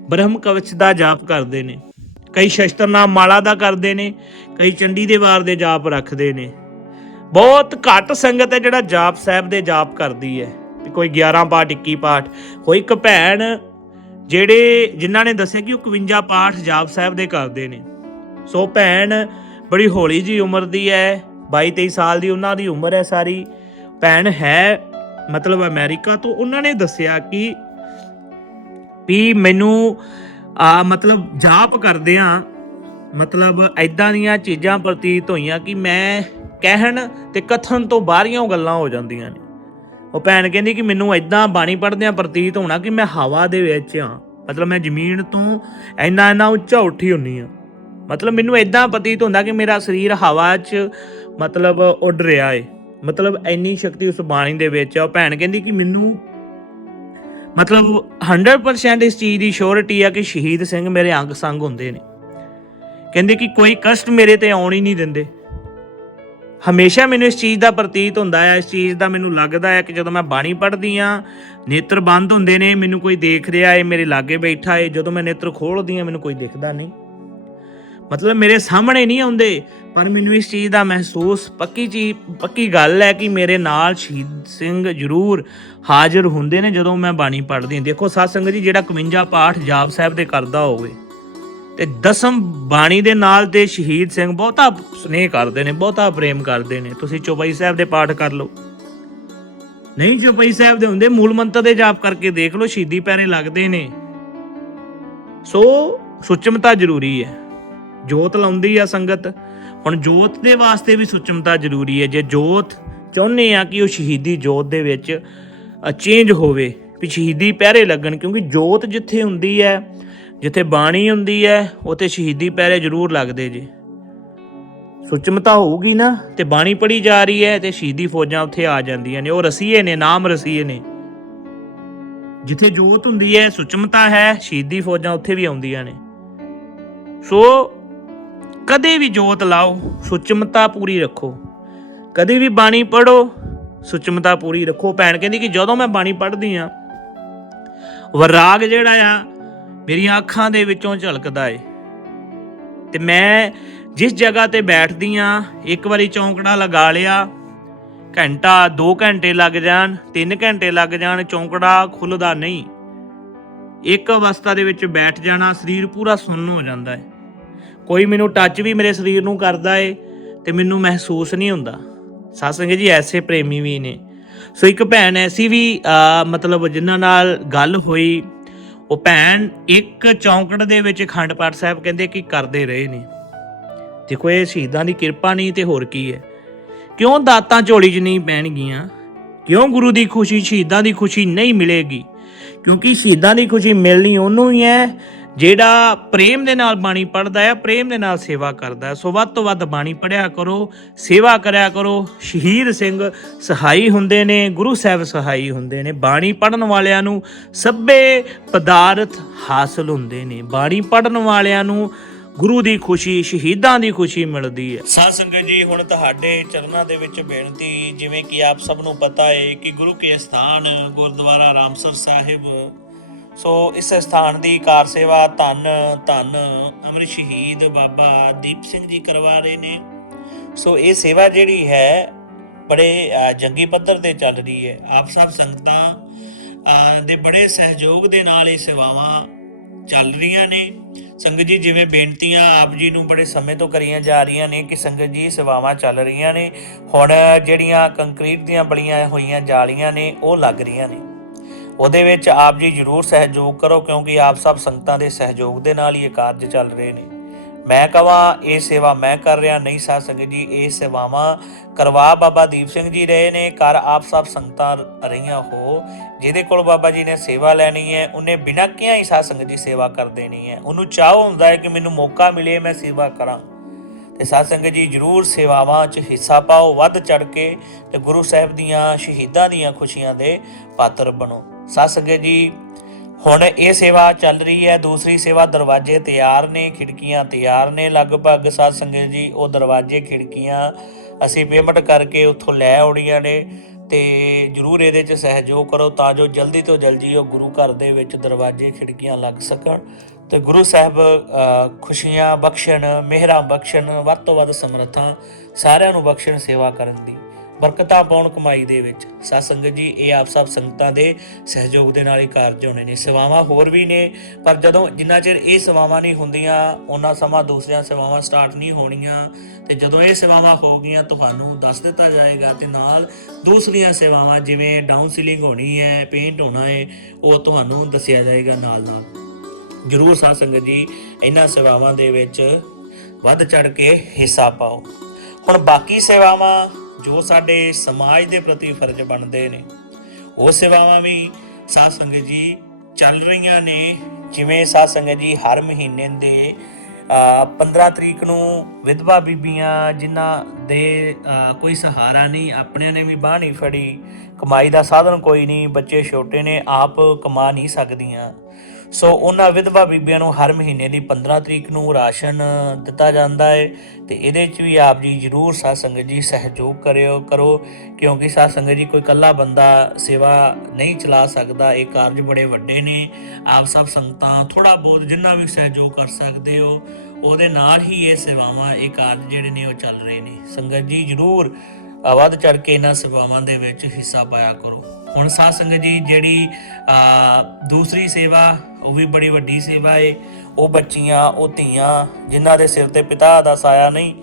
ਬ੍ਰਹਮ ਕਵਚ ਦਾ ਜਾਪ ਕਰਦੇ ਨੇ, ਕਈ ਸ਼ਸਤਰਨਾਮ ਮਾਲਾ ਦਾ ਕਰਦੇ ਨੇ, ਕਈ ਚੰਡੀ ਦੇ ਵਾਰ ਦੇ ਜਾਪ ਰੱਖਦੇ ਨੇ। ਬਹੁਤ ਘੱਟ ਸੰਗਤ ਹੈ ਜਿਹੜਾ ਜਾਪ ਸਾਹਿਬ ਦੇ ਜਾਪ ਕਰਦੀ ਹੈ। ਕੋਈ 11 ਪਾਠ 21 ਪਾਠ, ਕੋਈ ਇੱਕ ਭੈਣ ਜਿਹੜੇ ਜਿਨ੍ਹਾਂ ਨੇ ਦੱਸਿਆ ਕਿ ਉਹ 51 ਪਾਠ ਜਾਪ ਸਾਹਿਬ ਦੇ ਕਰਦੇ ਨੇ। ਸੋ ਭੈਣ ਬੜੀ ਹੌਲੀ ਜੀ ਉਮਰ ਦੀ ਹੈ 22 23 ਸਾਲ ਦੀ ਉਹਨਾਂ ਦੀ ਉਮਰ ਹੈ ਸਾਰੀ। ਭੈਣ ਹੈ, ਮਤਲਬ ਅਮਰੀਕਾ ਤੋਂ, ਉਹਨਾਂ ਨੇ ਦੱਸਿਆ ਕਿ ਵੀ ਮੈਨੂੰ, ਆ, ਮਤਲਬ ਜਾਪ ਕਰਦਿਆਂ ਮਤਲਬ ਐਦਾਂ ਦੀਆਂ ਚੀਜ਼ਾਂ ਪ੍ਰਤੀਤ ਹੋਈਆਂ ਕਿ ਮੈਂ ਕਹਿਣ ਤੇ ਕਥਨ ਤੋਂ ਬਾਹਰੀਆਂ ਉਹ ਗੱਲਾਂ ਹੋ ਜਾਂਦੀਆਂ ਨੇ। ਉਹ ਭੈਣ ਕਹਿੰਦੀ ਕਿ ਮੈਨੂੰ ਐਦਾਂ ਬਾਣੀ ਪੜ੍ਹਦਿਆਂ ਪ੍ਰਤੀਤ ਹੋਣਾ ਕਿ ਮੈਂ ਹਵਾ ਦੇ ਵਿੱਚ ਆ। ਮਤਲਬ ਮੈਂ ਜ਼ਮੀਨ ਤੋਂ ਇੰਨਾ ਇੰਨਾ ਉੱਚਾ ਉੱਠੀ ਹੁੰਨੀ ਆ। ਮਤਲਬ ਮੈਨੂੰ ਐਦਾਂ ਪ੍ਰਤੀਤ ਹੁੰਦਾ ਕਿ ਮੇਰਾ ਸਰੀਰ ਹਵਾ 'ਚ, ਮਤਲਬ ਉੱਡ ਰਿਹਾ ਏ। ਮਤਲਬ ਇੰਨੀ ਸ਼ਕਤੀ ਉਸ ਬਾਣੀ ਦੇ ਵਿੱਚ ਆ। ਉਹ ਭੈਣ ਕਹਿੰਦੀ ਕਿ ਮੈਨੂੰ ਮਤਲਬ 100% ਇਸ ਚੀਜ਼ ਦੀ ਸ਼ੋਰਿਟੀ ਆ ਕਿ ਸ਼ਹੀਦ ਸਿੰਘ ਮੇਰੇ ਅੰਗ ਸੰਗ ਹੁੰਦੇ ਨੇ। ਕਹਿੰਦੇ ਕਿ ਕੋਈ ਕਸ਼ਟ ਮੇਰੇ ਤੇ ਆਉਣ ਹੀ ਨਹੀਂ ਦਿੰਦੇ। ਹਮੇਸ਼ਾ ਮੈਨੂੰ ਇਸ ਚੀਜ਼ ਦਾ ਪ੍ਰਤੀਤ ਹੁੰਦਾ ਹੈ ਇਸ ਚੀਜ਼ ਦਾ ਮੈਨੂੰ ਲੱਗਦਾ ਹੈ ਕਿ ਜਦੋਂ ਮੈਂ ਬਾਣੀ ਪੜ੍ਹਦੀ ਆ, ਨੇਤਰ ਬੰਦ ਹੁੰਦੇ ਨੇ, ਮੈਨੂੰ ਕੋਈ ਦੇਖ ਰਿਹਾ ਏ, ਮੇਰੇ ਲਾਗੇ ਬੈਠਾ ਏ, ਜਦੋਂ ਮੈਂ ਨੇਤਰ ਖੋਲਦੀ ਆ, ਮੈਨੂੰ ਕੋਈ ਦਿਖਦਾ ਨਹੀਂ। ਮਤਲਬ ਮੇਰੇ ਸਾਹਮਣੇ ਨਹੀਂ ਆਉਂਦੇ, ਪਰ ਮੈਨੂੰ ਇਸ ਚੀਜ਼ ਦਾ ਮਹਿਸੂਸ ਪੱਕੀ ਚੀਜ਼ ਪੱਕੀ ਗੱਲ ਹੈ ਕਿ ਮੇਰੇ ਨਾਲ ਸ਼ਹੀਦ ਸਿੰਘ ਜ਼ਰੂਰ ਹਾਜ਼ਰ ਹੁੰਦੇ ਨੇ ਜਦੋਂ ਮੈਂ ਬਾਣੀ ਪੜ੍ਹਦੀ ਹਾਂ। ਦੇਖੋ, ਸਾਧ ਸੰਗਤ ਜੀ, ਜਿਹੜਾ 51 ਪਾਠ ਜਾਪ ਸਾਹਿਬ ਦੇ ਕਰਦਾ ਹੋਵੇ, ਤੇ ਦਸਮ ਬਾਣੀ ਦੇ ਨਾਲ ਤੇ ਸ਼ਹੀਦ ਸਿੰਘ ਬਹੁਤਾ ਸਨੇਹ ਕਰਦੇ ਨੇ, ਬਹੁਤਾ ਪ੍ਰੇਮ ਕਰਦੇ ਨੇ। ਤੁਸੀਂ ਚੌਪਈ ਸਾਹਿਬ ਦੇ ਪਾਠ ਕਰ ਲਓ। ਨਹੀਂ, ਚੌਪਈ ਸਾਹਿਬ ਦੇ ਹੁੰਦੇ, ਮੂਲ ਮੰਤਰ ਦੇ ਜਾਪ ਕਰਕੇ ਦੇਖ ਲਓ, ਸ਼ਹੀਦੀ ਪੈਰੇ ਲੱਗਦੇ ਨੇ। ਸੋ ਸੁਚਮਤਾ ਜ਼ਰੂਰੀ ਹੈ। ਜੋਤ ਲਾਉਂਦੀ ਆ ਸੰਗਤ। ਹੁਣ ਜੋਤ ਦੇ ਵਾਸਤੇ ਵੀ ਸੁਚਮਤਾ ਜ਼ਰੂਰੀ ਹੈ। ਜੇ ਜੋਤ ਚਾਹੁੰਦੇ ਆ ਕਿ ਉਹ ਸ਼ਹੀਦੀ ਜੋਤ ਦੇ ਵਿੱਚ ਚੇਂਜ ਹੋਵੇ, ਵੀ ਸ਼ਹੀਦੀ ਪਹਿਰੇ ਲੱਗਣ, ਕਿਉਂਕਿ ਜੋਤ ਜਿੱਥੇ ਹੁੰਦੀ ਹੈ, ਜਿੱਥੇ ਬਾਣੀ ਹੁੰਦੀ ਹੈ, ਉੱਥੇ ਸ਼ਹੀਦੀ ਪਹਿਰੇ ਜ਼ਰੂਰ ਲੱਗਦੇ ਜੀ। ਸੁਚਮਤਾ ਹੋਊਗੀ ਨਾ, ਤੇ ਬਾਣੀ ਪੜੀ ਜਾ ਰਹੀ ਹੈ, ਤੇ ਸ਼ਹੀਦੀ ਫੌਜਾਂ ਉੱਥੇ ਆ ਜਾਂਦੀਆਂ ਨੇ। ਉਹ ਰਸੀਏ ਨੇ, ਨਾਮ ਰਸੀਏ ਨੇ। ਜਿੱਥੇ ਜੋਤ ਹੁੰਦੀ ਹੈ, ਸੁਚਮਤਾ ਹੈ, ਸ਼ਹੀਦੀ ਫੌਜਾਂ ਉੱਥੇ ਵੀ ਆਉਂਦੀਆਂ ਨੇ। ਸੋ ਕਦੇ ਵੀ ਜੋਤ ਲਾਓ, ਸੁਚਮਤਾ ਪੂਰੀ ਰੱਖੋ। ਕਦੇ ਵੀ ਬਾਣੀ ਪੜੋ ਸੁਚਮਤਾ ਪੂਰੀ ਰੱਖੋ। ਭੈਣ ਕਹਿੰਦੀ ਕਿ ਜਦੋਂ ਮੈਂ ਬਾਣੀ ਪੜ੍ਹਦੀ ਆ, ਵਰਾਗ ਜਿਹੜਾ ਆ, ਮੇਰੀਆਂ ਅੱਖਾਂ ਦੇ ਵਿੱਚੋਂ ਝਲਕਦਾ ਏ। ਤੇ ਮੈਂ ਜਿਸ ਜਗ੍ਹਾ ਤੇ ਬੈਠਦੀ ਆ, ਇੱਕ ਵਾਰੀ ਚੌਂਕੜਾ ਲਗਾ ਲਿਆ, ਘੰਟਾ 2 ਘੰਟੇ ਲੱਗ ਜਾਣ 3 ਘੰਟੇ ਲੱਗ ਜਾਣ, ਚੌਂਕੜਾ ਖੁੱਲਦਾ ਨਹੀਂ। ਇੱਕ ਅਵਸਥਾ ਦੇ ਵਿੱਚ ਬੈਠ ਜਾਣਾ, ਸਰੀਰ ਪੂਰਾ ਸੁੰਨ ਹੋ ਜਾਂਦਾ ਹੈ ਕੋਈ ਮੈਨੂੰ ਟੱਚ ਵੀ ਮੇਰੇ ਸਰੀਰ ਨੂੰ ਕਰਦਾ ਏ ਤੇ ਮੈਨੂੰ ਮਹਿਸੂਸ ਨਹੀਂ ਹੁੰਦਾ। ਸਾਧ ਜੀ, ਐਸੇ ਪ੍ਰੇਮੀ ਵੀ ਨੇ। ਸੋ ਇੱਕ ਭੈਣ ਐਸੀ ਵੀ ਮਤਲਬ ਜਿਨ੍ਹਾਂ ਨਾਲ ਗੱਲ ਹੋਈ, ਉਹ ਭੈਣ ਇੱਕ ਚੌਂਕੜ ਦੇ ਵਿੱਚ ਅਖੰਡ ਪਾਠ ਸਾਹਿਬ ਕਹਿੰਦੇ ਕਿ ਕਰਦੇ ਰਹੇ ਨੇ। ਦੇਖੋ, ਇਹ ਸ਼ਹੀਦਾਂ ਦੀ ਕਿਰਪਾ ਨਹੀਂ ਤੇ ਹੋਰ ਕੀ ਹੈ। ਕਿਉਂ ਦਾਤਾਂ ਝੋਲੀ 'ਚ ਨਹੀਂ ਪੈਣਗੀਆਂ? ਕਿਉਂ ਗੁਰੂ ਦੀ ਖੁਸ਼ੀ, ਸ਼ਹੀਦਾਂ ਦੀ ਖੁਸ਼ੀ ਨਹੀਂ ਮਿਲੇਗੀ? ਕਿਉਂਕਿ ਸ਼ਹੀਦਾਂ ਦੀ ਖੁਸ਼ੀ ਮਿਲਣੀ ਉਹਨੂੰ ਹੀ ਹੈ ਜਿਹੜਾ ਪ੍ਰੇਮ ਦੇ ਨਾਲ ਬਾਣੀ ਪੜਦਾ ਹੈ, ਪ੍ਰੇਮ ਦੇ ਨਾਲ ਸੇਵਾ ਕਰਦਾ ਹੈ। ਸੋ ਵੱਧ ਤੋਂ ਵੱਧ ਬਾਣੀ ਪੜਿਆ ਕਰੋ, ਸੇਵਾ ਕਰਿਆ ਕਰੋ। ਸ਼ਹੀਦ ਸਿੰਘ ਸਹਾਈ ਹੁੰਦੇ ਨੇ, ਗੁਰੂ ਸਾਹਿਬ ਸਹਾਈ ਹੁੰਦੇ ਨੇ। ਬਾਣੀ ਪੜਨ ਵਾਲਿਆਂ ਨੂੰ ਸਭੇ ਪਦਾਰਥ ਹਾਸਲ ਹੁੰਦੇ ਨੇ। ਬਾਣੀ ਪੜਨ ਵਾਲਿਆਂ ਨੂੰ ਗੁਰੂ ਦੀ ਖੁਸ਼ੀ, ਸ਼ਹੀਦਾਂ ਦੀ ਖੁਸ਼ੀ ਮਿਲਦੀ ਹੈ। ਸਾਧ ਸੰਗਤ ਜੀ, ਹੁਣ ਤੁਹਾਡੇ ਚਰਨਾਂ ਦੇ ਵਿੱਚ ਬੇਨਤੀ, ਜਿਵੇਂ ਕਿ ਆਪ ਸਭ ਨੂੰ ਪਤਾ ਹੈ ਕਿ ਗੁਰੂ ਕੇ ਸਥਾਨ ਗੁਰਦੁਆਰਾ ਰਾਮਸਰ ਸਾਹਿਬ ਸੋ ਇਸ ਸਥਾਨ ਦੀ ਕਾਰ ਸੇਵਾ ਧੰਨ ਧੰਨ ਅਮਰ ਸ਼ਹੀਦ ਬਾਬਾ ਦੀਪ ਸਿੰਘ ਜੀ ਕਰਵਾ ਰਹੇ ਨੇ। ਸੋ ਇਹ ਸੇਵਾ ਜਿਹੜੀ ਹੈ, ਬੜੇ ਜੰਗੀ ਪੱਧਰ ਤੇ ਚੱਲ ਰਹੀ ਹੈ। ਆਪ ਸਭ ਸੰਗਤਾਂ ਦੇ ਬੜੇ ਸਹਿਯੋਗ ਦੇ ਨਾਲ ਇਹ ਸੇਵਾਵਾਂ ਚੱਲ ਰਹੀਆਂ ਨੇ। ਸੰਗਤ ਜੀ, ਜਿਵੇਂ ਬੇਨਤੀਆਂ ਆਪ ਜੀ ਨੂੰ ਬੜੇ ਸਮੇਂ ਤੋਂ ਕਰੀਆਂ ਜਾ ਰਹੀਆਂ ਨੇ ਕਿ ਸੰਗਤ ਜੀ ਸੇਵਾਵਾਂ ਚੱਲ ਰਹੀਆਂ ਨੇ। ਹੁਣ ਜਿਹੜੀਆਂ ਕੰਕਰੀਟ ਦੀਆਂ ਬੜੀਆਂ ਹੋਈਆਂ ਜਾਲੀਆਂ ਨੇ, ਉਹ ਲੱਗ ਰਹੀਆਂ ਨੇ। ਉਹਦੇ ਵਿੱਚ ਆਪ ਜੀ ਜਰੂਰ ਸਹਿਯੋਗ ਕਰੋ, ਕਿਉਂਕਿ ਆਪ ਸਭ ਸੰਗਤਾਂ ਦੇ ਸਹਿਯੋਗ ਦੇ ਨਾਲ ਹੀ ਇਹ ਕਾਰਜ ਚੱਲ ਰਹੇ ਨੇ। ਮੈਂ ਕਹਾਂ ਇਹ ਸੇਵਾ ਮੈਂ ਕਰ ਰਿਹਾ, ਨਹੀਂ ਸਾਧ ਸੰਗਤ ਜੀ, ਇਹ ਸੇਵਾਵਾਂ ਕਰਵਾ ਬਾਬਾ ਦੀਪ ਸਿੰਘ ਜੀ ਰਹੇ ਨੇ, ਕਰ ਆਪ ਸਭ ਸੰਗਤਾਂ ਰਹੀਆਂ ਹੋ, ਜਿਹਦੇ ਕੋਲ ਬਾਬਾ ਜੀ ਨੇ ਸੇਵਾ ਲੈਣੀ ਹੈ, ਉਹਨੇ ਬਿਨਾਂ ਕਿਹਾ ਹੀ ਸਾਧ ਸੰਗਤ ਜੀ ਸੇਵਾ ਕਰ ਦੇਣੀ ਹੈ। ਉਹਨੂੰ ਚਾਹ ਹੁੰਦਾ ਹੈ ਕਿ ਮੈਨੂੰ ਮੌਕਾ ਮਿਲੇ, ਮੈਂ ਸੇਵਾ ਕਰਾਂ। ਤੇ ਸਾਧ ਸੰਗਤ ਜੀ ਜਰੂਰ ਸੇਵਾਵਾਂ 'ਚ ਹਿੱਸਾ ਪਾਓ, ਵੱਧ ਚੜ ਕੇ ਤੇ ਗੁਰੂ ਸਾਹਿਬ ਦੀਆਂ ਸ਼ਹੀਦਾਂ ਦੀਆਂ ਖੁਸ਼ੀਆਂ ਦੇ ਪਾਤਰ ਬਣੋ। ਸਾਧ ਸੰਗਤ ਜੀ। ਹੁਣ ਇਹ ਸੇਵਾ ਚੱਲ ਰਹੀ ਹੈ। ਦੂਸਰੀ ਸੇਵਾ ਦਰਵਾਜ਼ੇ ਤਿਆਰ ਨੇ, ਖਿੜਕੀਆਂ ਤਿਆਰ ਨੇ। ਲਗਭਗ ਸਾਧ ਸੰਗਤ ਜੀ, ਉਹ ਦਰਵਾਜ਼ੇ, ਖਿੜਕੀਆਂ ਅਸੀਂ ਪੇਮੈਂਟ ਕਰਕੇ ਉੱਥੋਂ ਲੈ ਆਉਣੀਆਂ ਨੇ ਤੇ ਜਰੂਰ ਇਹਦੇ 'ਚ ਸਹਿਯੋਗ ਕਰੋ ਤਾਂ ਜੋ ਜਲਦੀ ਤੋਂ ਜਲਦੀ ਉਹ ਗੁਰੂ ਘਰ ਦੇ ਵਿੱਚ ਦਰਵਾਜ਼ੇ, ਖਿੜਕੀਆਂ ਲੱਗ ਸਕਣ। ਤੇ ਗੁਰੂ ਸਾਹਿਬ ਖੁਸ਼ੀਆਂ ਬਖਸ਼ਣ, ਮਿਹਰਾਂ ਬਖਸ਼ਣ, ਵੱਧ ਤੋਂ ਵੱਧ ਸਮਰੱਥਾ ਸਾਰਿਆਂ ਨੂੰ ਬਖਸ਼ਣ ਸੇਵਾ ਕਰਨ ਦੀ। ਬਰਕਤਾਂ ਪਾਉਣ ਕਮਾਈ ਦੇ ਵਿੱਚ। ਸਾਧ ਸੰਗਤ ਜੀ, ਇਹ ਆਪ ਸਭ ਸੰਗਤਾਂ ਦੇ ਸਹਿਯੋਗ ਦੇ ਨਾਲ ਹੀ ਕਾਰਜ ਹੋਣੇ ਨੇ। ਸੇਵਾਵਾਂ ਹੋਰ ਵੀ ਨੇ, ਪਰ ਜਦੋਂ ਜਿੰਨਾ ਚਿਰ ਇਹ ਸੇਵਾਵਾਂ ਨਹੀਂ ਹੁੰਦੀਆਂ ਉਹਨਾਂ ਸਮਾਂ ਦੂਸਰੀਆਂ ਸੇਵਾਵਾਂ ਸਟਾਰਟ ਨਹੀਂ ਹੋਣੀਆਂ। ਤੇ ਜਦੋਂ ਇਹ ਸੇਵਾਵਾਂ ਹੋ ਗਈਆਂ, ਤੁਹਾਨੂੰ ਦੱਸ ਦਿੱਤਾ ਜਾਏਗਾ ਤੇ ਨਾਲ ਦੂਸਰੀਆਂ ਸੇਵਾਵਾਂ, ਜਿਵੇਂ ਡਾਊਨ ਸੀਲਿੰਗ ਹੋਣੀ ਹੈ ਪੇਂਟ ਹੋਣਾ ਹੈ, ਉਹ ਤੁਹਾਨੂੰ ਦੱਸਿਆ ਜਾਏਗਾ ਨਾਲ ਨਾਲ। ਜਰੂਰ ਸਾਧ ਸੰਗਤ ਜੀ, ਇਹਨਾਂ ਸੇਵਾਵਾਂ ਦੇ ਵਿੱਚ ਵੱਧ ਚੜ ਕੇ ਹਿੱਸਾ ਪਾਓ। ਹੁਣ ਬਾਕੀ ਸੇਵਾਵਾਂ ਜੋ ਸਾਡੇ ਸਮਾਜ ਦੇ ਪ੍ਰਤੀ ਫਰਜ਼ ਬਣਦੇ ਨੇ ਉਹ ਸੇਵਾਵਾਂ ਵੀ ਸਾਧ ਸੰਗਤ ਜੀ ਚੱਲ ਰਹੀਆਂ ਨੇ। ਜਿਵੇਂ ਸਾਧ ਸੰਗਤ ਜੀ ਹਰ ਮਹੀਨੇ ਦੇ ਅ, 15 ਤਰੀਕ ਨੂੰ ਵਿਧਵਾ ਬੀਬੀਆਂ ਜਿਨ੍ਹਾਂ ਦੇ ਕੋਈ ਸਹਾਰਾ ਨਹੀਂ ਆਪਣਿਆਂ ਨੇ ਵੀ ਬਾਹ ਨਹੀਂ ਫੜੀ। ਕਮਾਈ ਦਾ ਸਾਧਨ ਕੋਈ ਨਹੀਂ ਬੱਚੇ ਛੋਟੇ ਨੇ ਆਪ ਕਮਾ ਨਹੀਂ ਸਕਦੀਆਂ। ਸੋ ਉਹਨਾਂ ਵਿਧਵਾ ਬੀਬੀਆਂ ਨੂੰ ਹਰ ਮਹੀਨੇ ਦੀ 15 ਤਰੀਕ ਨੂੰ ਰਾਸ਼ਨ ਦਿੱਤਾ ਜਾਂਦਾ ਹੈ ਤੇ ਇਹਦੇ 'ਚ ਵੀ ਆਪ ਜੀ ਜਰੂਰ ਸਾਧ ਸੰਗਤ ਜੀ ਸਹਿਯੋਗ ਕਰਿਓ, ਕਰੋ, ਕਿਉਂਕਿ ਸਾਧ ਸੰਗਤ ਜੀ ਕੋਈ ਇਕੱਲਾ ਬੰਦਾ ਸੇਵਾ ਨਹੀਂ ਚਲਾ ਸਕਦਾ, ਇਹ ਕਾਰਜ ਬੜੇ ਵੱਡੇ ਨੇ। ਆਪ ਸਭ ਸੰਗਤਾਂ ਥੋੜਾ ਬਹੁਤ ਜਿੰਨਾ ਵੀ ਸਹਿਯੋਗ ਕਰ ਸਕਦੇ ਹੋ, ਉਹਦੇ ਨਾਲ ਹੀ ਇਹ ਸੇਵਾਵਾਂ, ਇਹ ਕਾਰਜ ਜਿਹੜੇ ਨੇ ਉਹ ਚੱਲ ਰਹੇ ਨੇ। ਸੰਗਤ ਜੀ ਜਰੂਰ ਵੱਧ ਚੜ ਕੇ ਇਹਨਾਂ ਸੇਵਾਵਾਂ ਦੇ ਵਿੱਚ ਹਿੱਸਾ ਪਾਇਆ ਕਰੋ। ਹੁਣ ਸਾਧ ਸੰਗਤ ਜੀ ਜਿਹੜੀ ਦੂਸਰੀ ਸੇਵਾ, ਉਹ ਵੀ ਬੜੀ ਵੱਡੀ ਸੇਵਾ ਏ। ਉਹ ਬੱਚੀਆਂ, ਉਹ ਧੀਆਂ, ਜਿਨ੍ਹਾਂ ਦੇ ਸਿਰ ਤੇ ਪਿਤਾ ਦਾ ਸਾਇਆ ਨਹੀਂ,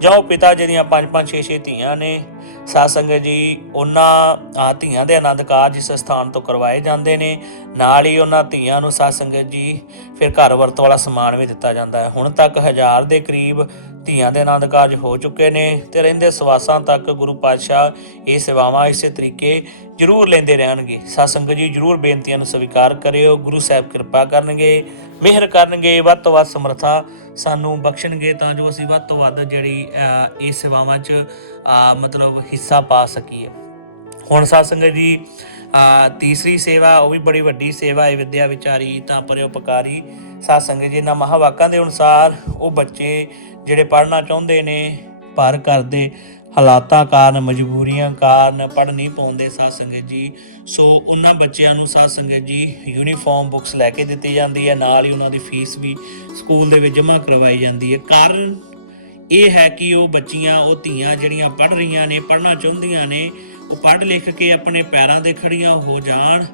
ਜਾਂ ਉਹ ਪਿਤਾ ਜਿਹਦੀਆਂ ਪੰਜ ਪੰਜ ਛੇ ਛੇ ਧੀਆਂ ਨੇ, ਸਾਧ ਸੰਗਤ ਜੀ, ਉਹਨਾਂ ਧੀਆਂ ਦੇ ਆਨੰਦ ਕਾਰਜ ਇਸ ਸਥਾਨ ਤੋਂ ਕਰਵਾਏ ਜਾਂਦੇ ਨੇ। ਨਾਲ ਹੀ ਉਹਨਾਂ ਧੀਆਂ ਨੂੰ ਸਾਧ ਸੰਗਤ ਜੀ, ਫਿਰ ਘਰ ਵਰਤੋਂ ਵਾਲਾ ਸਮਾਨ ਵੀ ਦਿੱਤਾ ਜਾਂਦਾ ਹੈ। ਹੁਣ ਤੱਕ ਹਜ਼ਾਰ ਦੇ ਕਰੀਬ ਧੀਆਂ ਦੇ ਆਨੰਦ ਕਾਰਜ ਹੋ ਚੁੱਕੇ ਨੇ ਤੇ ਰਹਿੰਦੇ ਸਵਾਸਾਂ ਤੱਕ ਗੁਰੂ ਪਾਤਸ਼ਾਹ ਇਹ ਸੇਵਾਵਾਂ ਇਸੇ ਤਰੀਕੇ ਜਰੂਰ ਲੈਂਦੇ ਰਹਿਣਗੇ। ਸਾਧ ਸੰਗਤ ਜੀ, ਜਰੂਰ ਬੇਨਤੀਆਂ ਨੂੰ ਸਵੀਕਾਰ ਕਰਿਓ। ਗੁਰੂ ਸਾਹਿਬ ਕਿਰਪਾ ਕਰਨਗੇ, ਮਿਹਰ ਕਰਨਗੇ, ਵੱਧ ਤੋਂ ਵੱਧ ਸਮਰਥਾ ਸਾਨੂੰ ਬਖਸ਼ਣਗੇ ਤਾਂ ਜੋ ਅਸੀਂ ਵੱਧ ਤੋਂ ਵੱਧ ਜਿਹੜੀ ਇਹ ਸੇਵਾਵਾਂ 'ਚ ਮਤਲਬ ਹਿੱਸਾ ਪਾ ਸਕੀਏ। ਹੁਣ ਸਾਧ ਸੰਗਤ ਜੀ ਆ, ਤੀਸਰੀ ਸੇਵਾ, ਉਹ ਵੀ ਬੜੀ ਵੱਡੀ ਸੇਵਾ ਹੈ ਵਿਦਿਆ ਵਿਚਾਰੀ, ਤਾਂ ਪਰਿਉਪਕਾਰੀ ਸਾਧ ਸੰਗਤ ਜੀ ਨਾ ਮਹਾਵਾਕਾਂ ਦੇ ਅਨੁਸਾਰ ਉਹ ਬੱਚੇ ਜਿਹੜੇ ਪੜ੍ਹਨਾ ਚਾਹੁੰਦੇ ਨੇ ਪਰ ਘਰ ਦੇ ਹਾਲਾਤਾਂ ਕਾਰਨ, ਮਜਬੂਰੀਆਂ ਕਾਰਨ ਪੜ੍ਹ ਨਹੀਂ ਪਾਉਂਦੇ ਸਾਧ ਸੰਗਤ ਜੀ, ਸੋ ਉਹਨਾਂ ਬੱਚਿਆਂ ਨੂੰ ਸਾਧ ਸੰਗਤ ਜੀ ਯੂਨੀਫਾਰਮ ਬੁੱਕਸ ਲੈ ਕੇ ਦਿੱਤੀ ਜਾਂਦੀ ਹੈ, ਨਾਲ ਹੀ ਉਹਨਾਂ ਦੀ ਫੀਸ ਵੀ ਸਕੂਲ ਦੇ ਵਿੱਚ ਜਮ੍ਹਾਂ ਕਰਵਾਈ ਜਾਂਦੀ ਹੈ। ਕਾਰਨ ਇਹ ਹੈ ਕਿ ਉਹ ਬੱਚੀਆਂ, ਉਹ ਧੀਆਂ ਜਿਹੜੀਆਂ ਪੜ੍ਹ ਰਹੀਆਂ ਨੇ, ਪੜ੍ਹਨਾ ਚਾਹੁੰਦੀਆਂ ਨੇ ਉਹ ਪੜ੍ਹ ਲਿਖ ਕੇ ਆਪਣੇ ਪੈਰਾਂ ਤੇ ਖੜੀਆਂ ਹੋ ਜਾਣ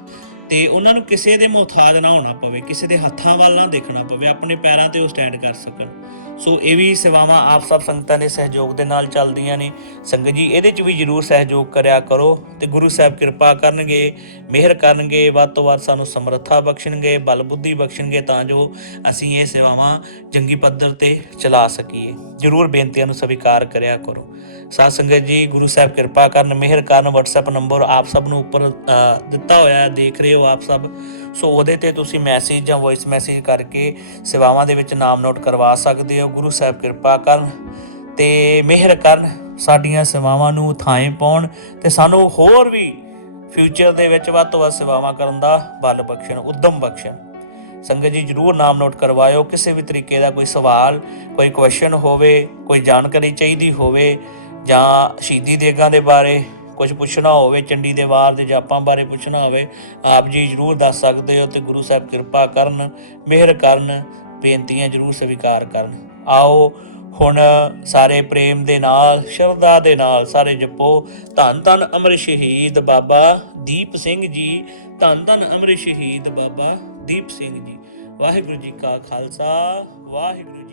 ਤੇ ਉਹਨਾਂ ਨੂੰ ਕਿਸੇ ਦੇ ਮੁਹਤਾਜ ਨਾ ਹੋਣਾ ਪਵੇ, ਕਿਸੇ ਦੇ ਹੱਥਾਂ ਵੱਲ ਨਾ ਦੇਖਣਾ ਪਵੇ, ਆਪਣੇ ਪੈਰਾਂ ਤੇ ਉਹ ਸਟੈਂਡ ਕਰ ਸਕਣ। ਸੋ ਇਹ ਵੀ ਸੇਵਾਵਾਂ ਆਪ ਸਭ ਸੰਗਤਾਂ ਦੇ ਸਹਿਯੋਗ ਦੇ ਨਾਲ ਚੱਲਦੀਆਂ ਨੇ। ਸੰਗਤ ਜੀ, ਇਹਦੇ 'ਚ ਵੀ ਜਰੂਰ ਸਹਿਯੋਗ ਕਰਿਆ ਕਰੋ ਤੇ ਗੁਰੂ ਸਾਹਿਬ ਕਿਰਪਾ ਕਰਨਗੇ, ਮਿਹਰ ਕਰਨਗੇ, ਵੱਧ ਤੋਂ ਵੱਧ ਸਾਨੂੰ ਸਮਰੱਥਾ ਬਖਸ਼ਣਗੇ, ਬਲ ਬੁੱਧੀ ਬਖਸ਼ਣਗੇ ਤਾਂ ਜੋ ਅਸੀਂ ਇਹ ਸੇਵਾਵਾਂ ਜੰਗੀ ਪੱਧਰ ਤੇ ਚਲਾ ਸਕੀਏ। ਜਰੂਰ ਬੇਨਤੀਆਂ ਨੂੰ ਸਵੀਕਾਰ ਕਰਿਆ ਕਰੋ। ਸਾਧ ਸੰਗਤ ਜੀ, ਗੁਰੂ ਸਾਹਿਬ ਕਿਰਪਾ ਕਰਨ, ਮਿਹਰ ਕਰਨ, WhatsApp ਨੰਬਰ ਆਪ ਸਭ ਨੂੰ ਉੱਪਰ ਦਿੱਤਾ ਹੋਇਆ ਹੈ, ਦੇਖ ਰਹੇ ਹੋ ਆਪ ਸਭ। ਸੋ ਉਹਦੇ ਤੇ ਤੁਸੀਂ ਮੈਸੇਜ ਜਾਂ ਵੌਇਸ ਮੈਸੇਜ ਕਰਕੇ ਸੇਵਾਵਾਂ ਦੇ ਵਿੱਚ ਨਾਮ ਨੋਟ ਕਰਵਾ ਸਕਦੇ ਹੋ। ਗੁਰੂ ਸਾਹਿਬ ਕਿਰਪਾ ਕਰਨ ਤੇ ਮਿਹਰ ਕਰਨ ਸਾਡੀਆਂ ਸੇਵਾਵਾਂ ਨੂੰ ਥਾਂ ਪਾਉਣ ਤੇ ਸਾਨੂੰ ਹੋਰ ਵੀ ਫਿਊਚਰ ਦੇ ਵਿੱਚ ਵੱਧ ਤੋਂ ਵੱਧ ਸੇਵਾਵਾਂ ਕਰਨ ਦਾ ਬਲ ਬਖਸ਼ਣ, ਉਦਮ ਬਖਸ਼ਣ। ਸੰਗਤ ਜੀ, ਜਰੂਰ ਨਾਮ ਨੋਟ ਕਰਵਾਇਓ। ਕਿਸੇ ਵੀ ਤਰੀਕੇ ਦਾ ਕੋਈ ਸਵਾਲ, ਕੋਈ ਕੁਐਸਚਨ ਹੋਵੇ, ਕੋਈ ਜਾਣਕਾਰੀ ਚਾਹੀਦੀ ਹੋਵੇ ਜਾਂ ਸ਼ਹੀਦੀ ਦੇਗਾਂ ਦੇ ਬਾਰੇ ਕੁਝ ਪੁੱਛਣਾ ਹੋਵੇ, ਚੰਡੀ ਦੇ ਵਾਰ ਦੇ ਜਾਪਾਂ ਬਾਰੇ ਪੁੱਛਣਾ ਹੋਵੇ, ਆਪ ਜੀ ਜਰੂਰ ਦੱਸ ਸਕਦੇ ਹੋ ਤੇ ਗੁਰੂ ਸਾਹਿਬ ਕਿਰਪਾ ਕਰਨ, ਮਿਹਰ ਕਰਨ, ਬੇਨਤੀਆਂ ਜਰੂਰ ਸਵੀਕਾਰ ਕਰਨ। ਆਓ ਹੁਣ ਸਾਰੇ ਪ੍ਰੇਮ ਦੇ ਨਾਲ, ਸ਼ਰਧਾ ਦੇ ਨਾਲ ਸਾਰੇ ਜਪੋ। ਧੰਨ ਧੰਨ ਅਮਰ ਸ਼ਹੀਦ ਬਾਬਾ ਦੀਪ ਸਿੰਘ ਜੀ, ਧੰਨ ਧੰਨ ਅਮਰ ਸ਼ਹੀਦ ਬਾਬਾ ਦੀਪ ਸਿੰਘ ਜੀ। ਵਾਹਿਗੁਰੂ ਜੀ ਕਾ ਖਾਲਸਾ, ਵਾਹਿਗੁਰੂ